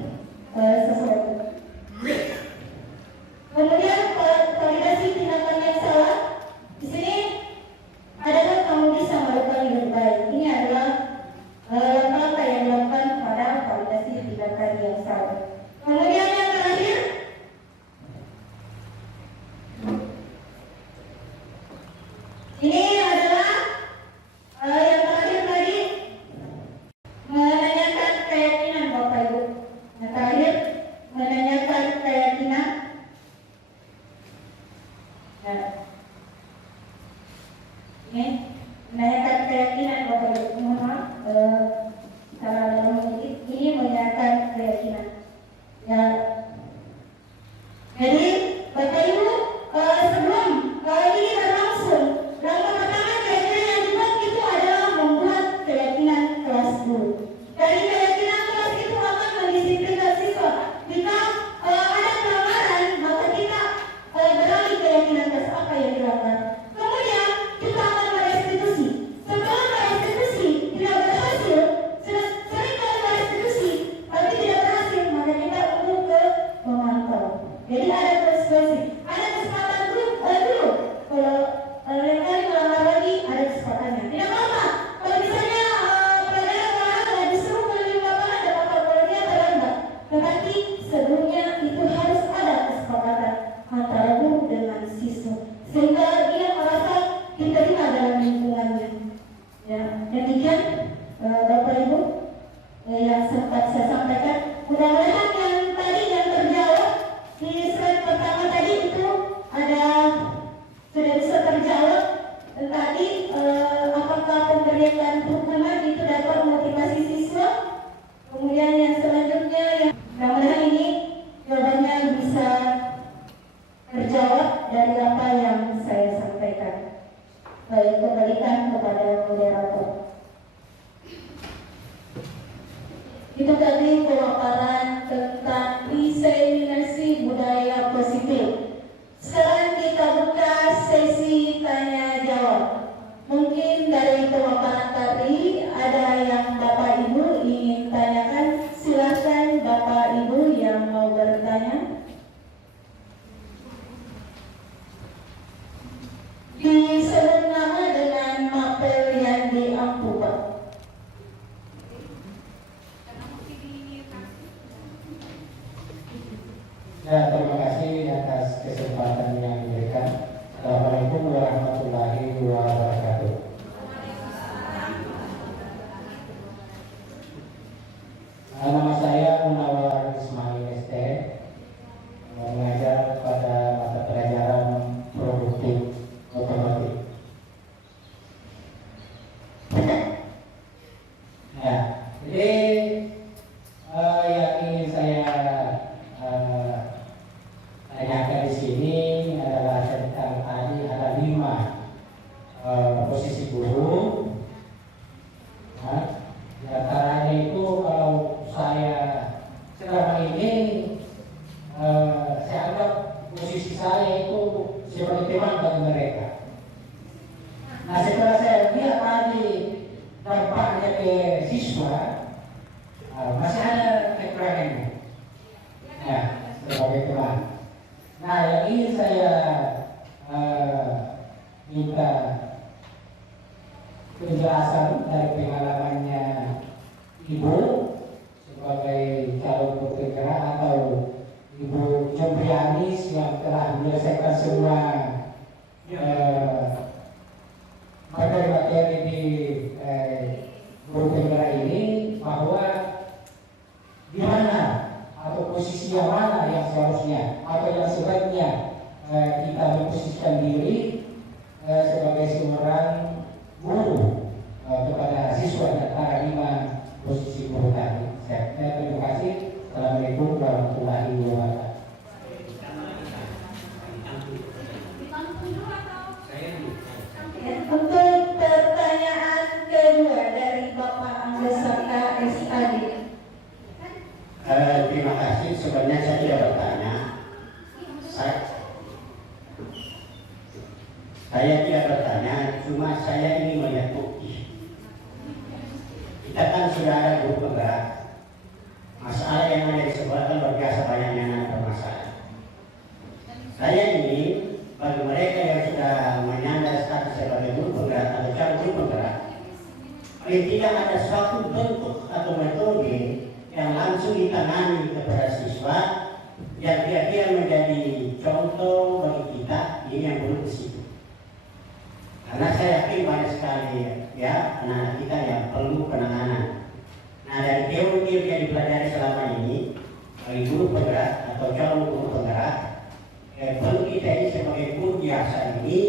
sesuatu. Kemudian validasi tindakan yang salah. Di sini adakah kamu bisa melakukan lebih baik? Ini adalah langkah yang dilakukan pada validasi tindakan yang salah. Kemudian yang terakhir, ini adalah yang terakhir tadi menanyakan keyakinan Bapak Ibu. Yang terakhir menanyakan keyakinan. Nah, ini menanyakan keyakinan Bapak Ibu. Mohon maaf, salah dalam ini menanyakan keyakinan. Ya, jadi Bapak Ibu sebelum ini berlangsung, langkah pertama keyakinan yang dibuat itu adalah membuat keyakinan kelas dulu. Dari keyakinan kelas itu akan mendisiplinkan siswa. Jika ada pelanggaran, maka kita beralih keyakinan kelas apa yang dilakukan. Kemudian kita akan merestitusi. Setelah merestitusi tidak berhasil, sudah sering kali merestitusi, tapi tidak berhasil, maka kita untuk ke memantau. Jadi ada konsekuensi, ada kesempatan dulu. Kalau lain kali melanggar lagi ada kesempatannya. Tidak apa-apa. Kalau misalnya pelajaran olahraga disuruh keliling lapangan dan apa kalau dia terlambat, tetapi sebelumnya itu harus ada kesepakatan antara guru dengan siswa sehingga dia merasa diterima dalam lingkungannya. Ya, demikian Bapak Ibu yang sempat saya sampaikan. Mudah-mudahan yang tadi yang terjawab di slide pertama tadi itu ada sudah bisa terjawab. Tadi apakah pemberian hukuman itu dapat memotivasi siswa? Kemudian yang selanjutnya yang mudah-mudahan ini jawabannya bisa terjawab dari apa yang saya sampaikan. Baik, kembalikan kepada moderator. Itu tadi pemaparan tentang diseminasi budaya positif. Sekarang kita buka sesi tanya jawab. Mungkin dari pemaparan tadi ada yang Bapak Ibu ingin tanyakan. Silakan Bapak Ibu yang mau bertanya. Disebut nama dengan mapel yang diampu, Pak. Ya, terima kasih atas kesempatan yang diberikan. Assalamualaikum warahmatullahi wabarakatuh. Nama saya Munawar Ismail ST, mengajar pada mata pelajaran produktif otomotif. Ya, jadi yang ingin saya tanyakan di sini adalah tentang tadi ada 5 posisi guru. Nah, di antaranya itu kalau saya selama ini saya anggap posisi saya itu sebagai teman bagi mereka. Nah, setelah saya lihat tadi dampaknya ke siswa, masih ada kekurangannya. Ya, sebagai teman. Nah, yang ingin saya minta penjelasan dari pengalamannya Ibu sebagai calon pekerja atau Ibu Jombrianis yang telah menyelesaikan semua materi-materi di guru penggerak ini, bahwa di mana atau posisi yang mana yang seharusnya atau yang sebaiknya kita memposisikan diri sebagai seorang guru kepada siswa di antara 5 posisi guru tadi. Terima kasih. Assalamualaikum warahmatullahi wabarakatuh. Untuk pertanyaan kedua dari Bapak Anggesaka SAD. Terima kasih. Sebenarnya saya tidak bertanya. Saya tidak bertanya, cuma saya ingin melihat bukti. Kita kan sudah ada guru penggerak. Masalah tidak ada suatu bentuk atau metode yang langsung ditangani kepada siswa yang dia menjadi contoh bagi kita. Ini yang perlu ke situ. Karena saya yakin banyak sekali ya anak-anak kita yang perlu penanganan. Nah, dari teori yang dipelajari selama ini bagi guru penggerak atau calon guru penggerak, perlu kita ini sebagai guru biasa ini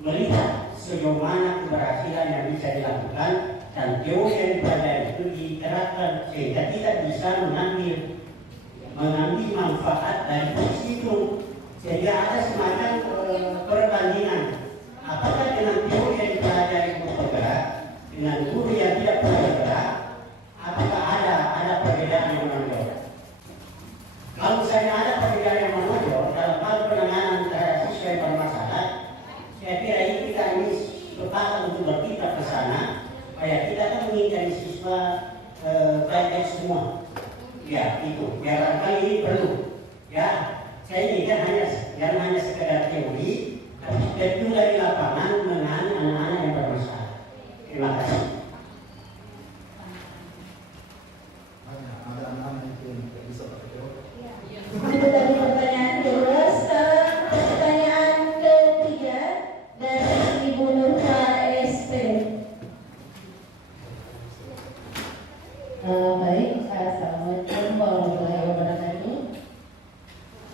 melihat sejauh mana keberhasilan yang bisa dilakukan dan teori yang dipelajari itu diterapkan sehingga kita bisa mengambil manfaat dari situ, sehingga ada semacam perbandingan apakah dengan teori yang dipelajari guru penggerak dengan guru yang tidak penggerak, apakah ada perbedaan yang menonjol. Kalau misalnya ada perbedaan yang menonjol dalam hal penanganan terhadap siswa yang bermasalah, saya kira ini kita ini sepakat untuk berpindah ke sana supaya kita kan menginginkan siswa baik-baik semua. Ya itu, barangkali ini perlu. Ya, saya ini kan hanya sekedar teori, tapi betul dari lapangan menangani anak-anak yang bermasalah. Terima kasih. Ada anak-anak yang tidak bisa pakai teori. Itu tadi pertanyaan kedua. Sekarang pertanyaan ketiga dari Ibu Nurfa SP. Baik, assalamualaikum warahmatullahi wabarakatuh.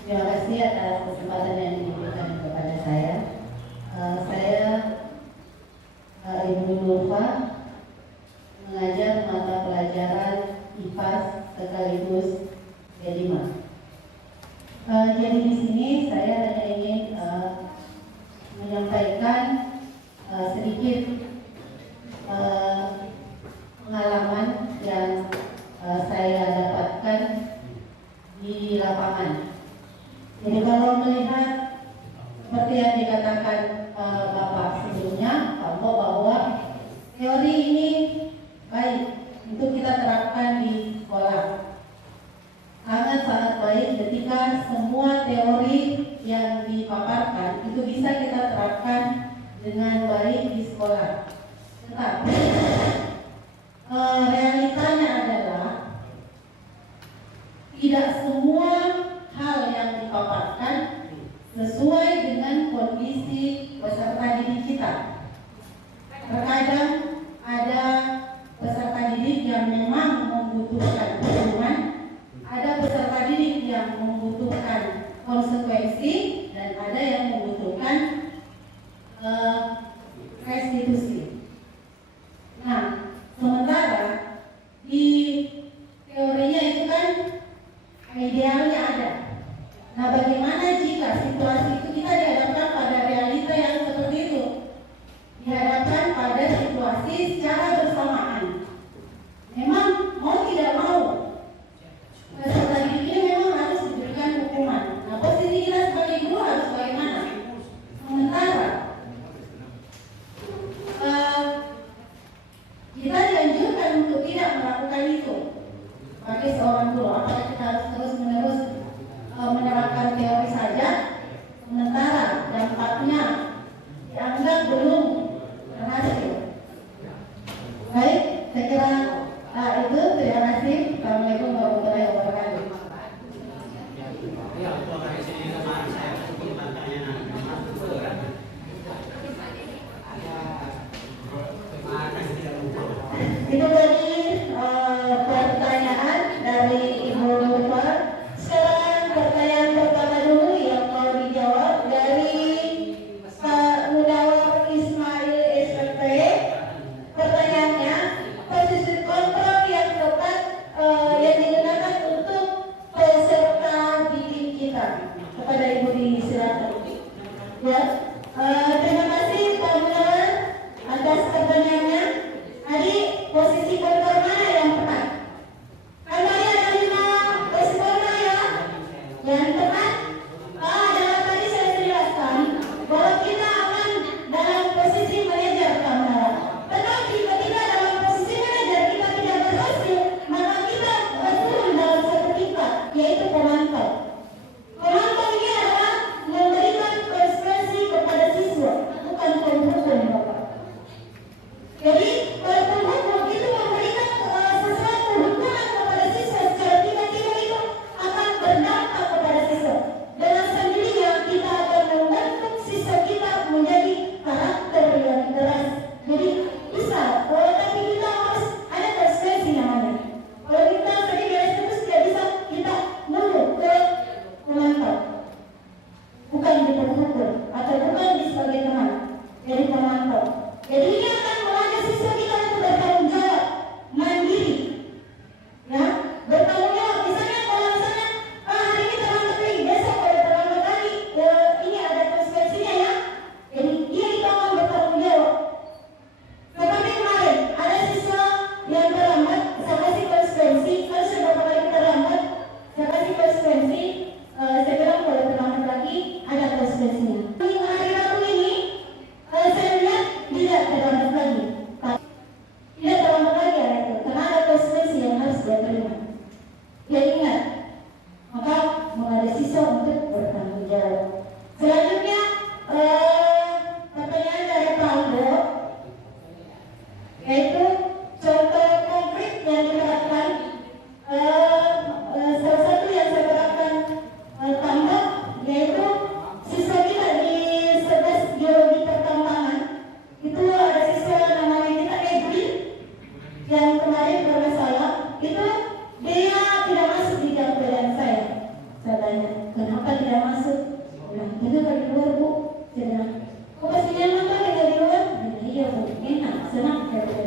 Terima kasih atas kesempatan yang diberikan kepada saya. Saya Ibu Nurfa, mengajar mata pelajaran IPAS sekaligus D5. Jadi di sini saya hanya ingin menyampaikan sedikit pengalaman yang saya dapatkan di lapangan. Jadi kalau melihat seperti yang dikatakan Bapak sebelumnya, bahwa teori ini baik untuk kita terapkan di sekolah. Sangat-sangat baik ketika semua teori yang dipaparkan itu bisa kita terapkan dengan baik di sekolah. Tetapi realitanya adalah tidak semua hal yang dipaparkan sesuai dengan kondisi peserta didik kita. Terkadang ada peserta didik yang memang membutuhkan dukungan, ada peserta didik yang membutuhkan konsekuensi, dan ada yang membutuhkan restitusi. Nah, sementara di teorinya itu kan idealnya ada. Nah, bagaimana jika situasi itu kita dihadapkan pada realita yang seperti itu? Dihadapkan pada situasi secara bersamaan. Memang mau tidak mau, peserta didik ini memang harus diberikan hukuman. Nah, posisi kita sebagai guru harus bagaimana? Sementara kita dianjurkan untuk tidak melakukan itu sebagai seorang guru. Apakah kita harus terus-menerus menerapkan teori saja, sementara dampaknya dianggap belum berhasil? Baik, saya kira itu. Terima kasih. Assalamualaikum warahmatullahi wabarakatuh. Itu tadi pertanyaan dari Ibu Nurfa. Sekarang pertanyaan pertama dulu yang mau dijawab dari Pak Munawar Ismail SPP. Pertanyaannya, posisi kontrol yang tepat yang digunakan untuk peserta didik kita. Kepada Ibu disilakan. Ya, terima kasih Pak Munawar atas pertanyaannya. Tadi posisi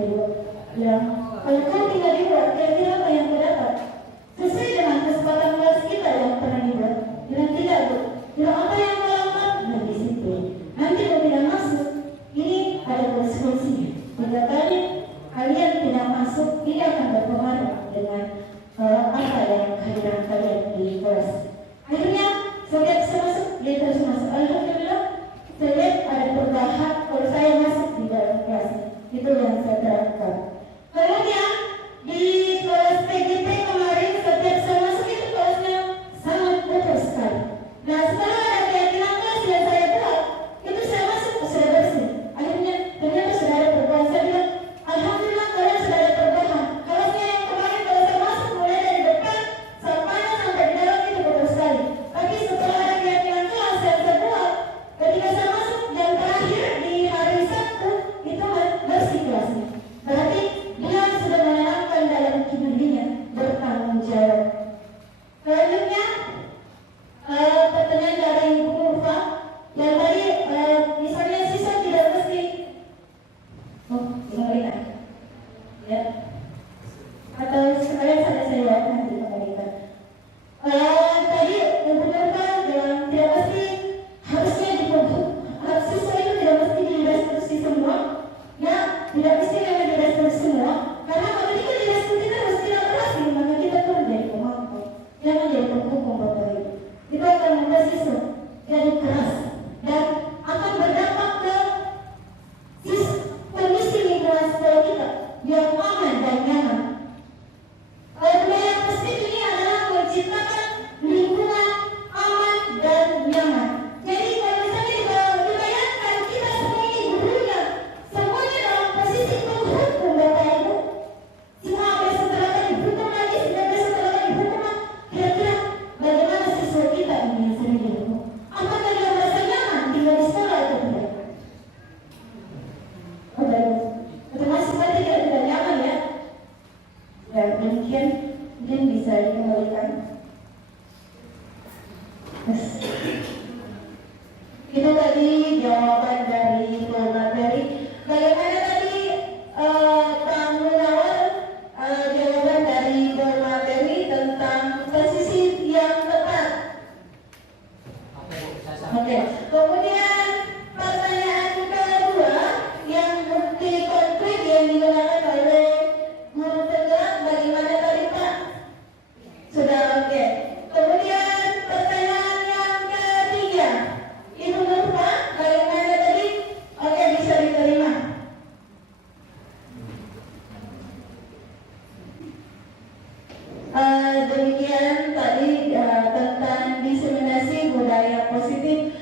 luar. Yang kalau kau tinggal di luar, kira-kira apa yang kau dapat? Sesuai dengan kesempatan kelas kita yang pernah dibuat. Bilang tidak bu, bilang apa yang kau lakukan? Nah di situ. Nanti kau tidak masuk, ini ada konsekuensinya. 3 kali kalian tidak masuk, ini akan berpengaruh dengan apa yang kehadiran kalian di kelas. Akhirnya setiap saya masuk, dia terus masuk. Alhamdulillah, saya lihat ada perubahan kalau saya masuk di dalam kelas. Itu yang saya terapkan. Kemudian di kelas PGP kemarin, setiap saya masuk itu kelasnya sangat betul sekali. Nah setelah ada keyakinan kelas yang saya buat, itu saya masuk sudah bersih. Akhirnya ternyata sudah ada perubahan. Saya bilang, alhamdulillah kalian sudah ada perubahan. Kelasnya yang kemarin kalau saya masuk mulai dari depan sampainya sampai di dalam itu betul sekali. Tapi setelah ada keyakinan kelas yang saya buat, ketika saya masuk yang terakhir di hari Sabtu itu bersih kelasnya. Berarti dia sudah menanamkan dalam dirinya bertanggung jawab. Selanjutnya pertanyaan dari Bu Nurfa yang tadi misalnya siswa tidak mesti kembalikan ya atau sekalian saya jawab nanti kembalikan. Tadi Bu Nurfa bilang tidak mesti harusnya siswa itu tidak mesti direstitusi semua ya, tidak mesti memang direstitusi semua karena kalau kita direstitusi terus tidak berhasil maka kita pun jadi pemangku, jangan jadi penghukum Bapak Ibu. Itu akan membuat siswa jadi keras dan akan berdampak ke kondisi lingkungan sekolah kita yang aman dan nyaman. Budaya positif ini adalah menciptakan lingkungan aman dan nyaman. Jadi kalau misalnya dibayangkan kita semua ini gurunya, semuanya dalam posisi penghukum Bapak Ibu. Semua besok terlalu dihukum lagi, sudah besok terlalu dihukum lagi. Kira-kira bagaimana siswa kita ini yang sering dihukum? Apakah dia merasa nyaman tinggal di sekolah atau tidak? Termasuk tadi tidak nyaman ya. Ya demikian mungkin bisa dikembalikan. Itu tadi jawaban dari Bu Materi. Bagaimana tadi Pak Munawar jawaban dari Bu Materi tentang posisi yang tepat? Oke. Kemudian pertanyaan kedua yang bukti konkret yang digunakan oleh guru penggerak bagaimana tadi Pak? Sudah oke. Kemudian pertanyaan yang ketiga, Ibu Nurfa bagaimana tadi? Oke, bisa diterima. Demikian tadi tentang diseminasi budaya positif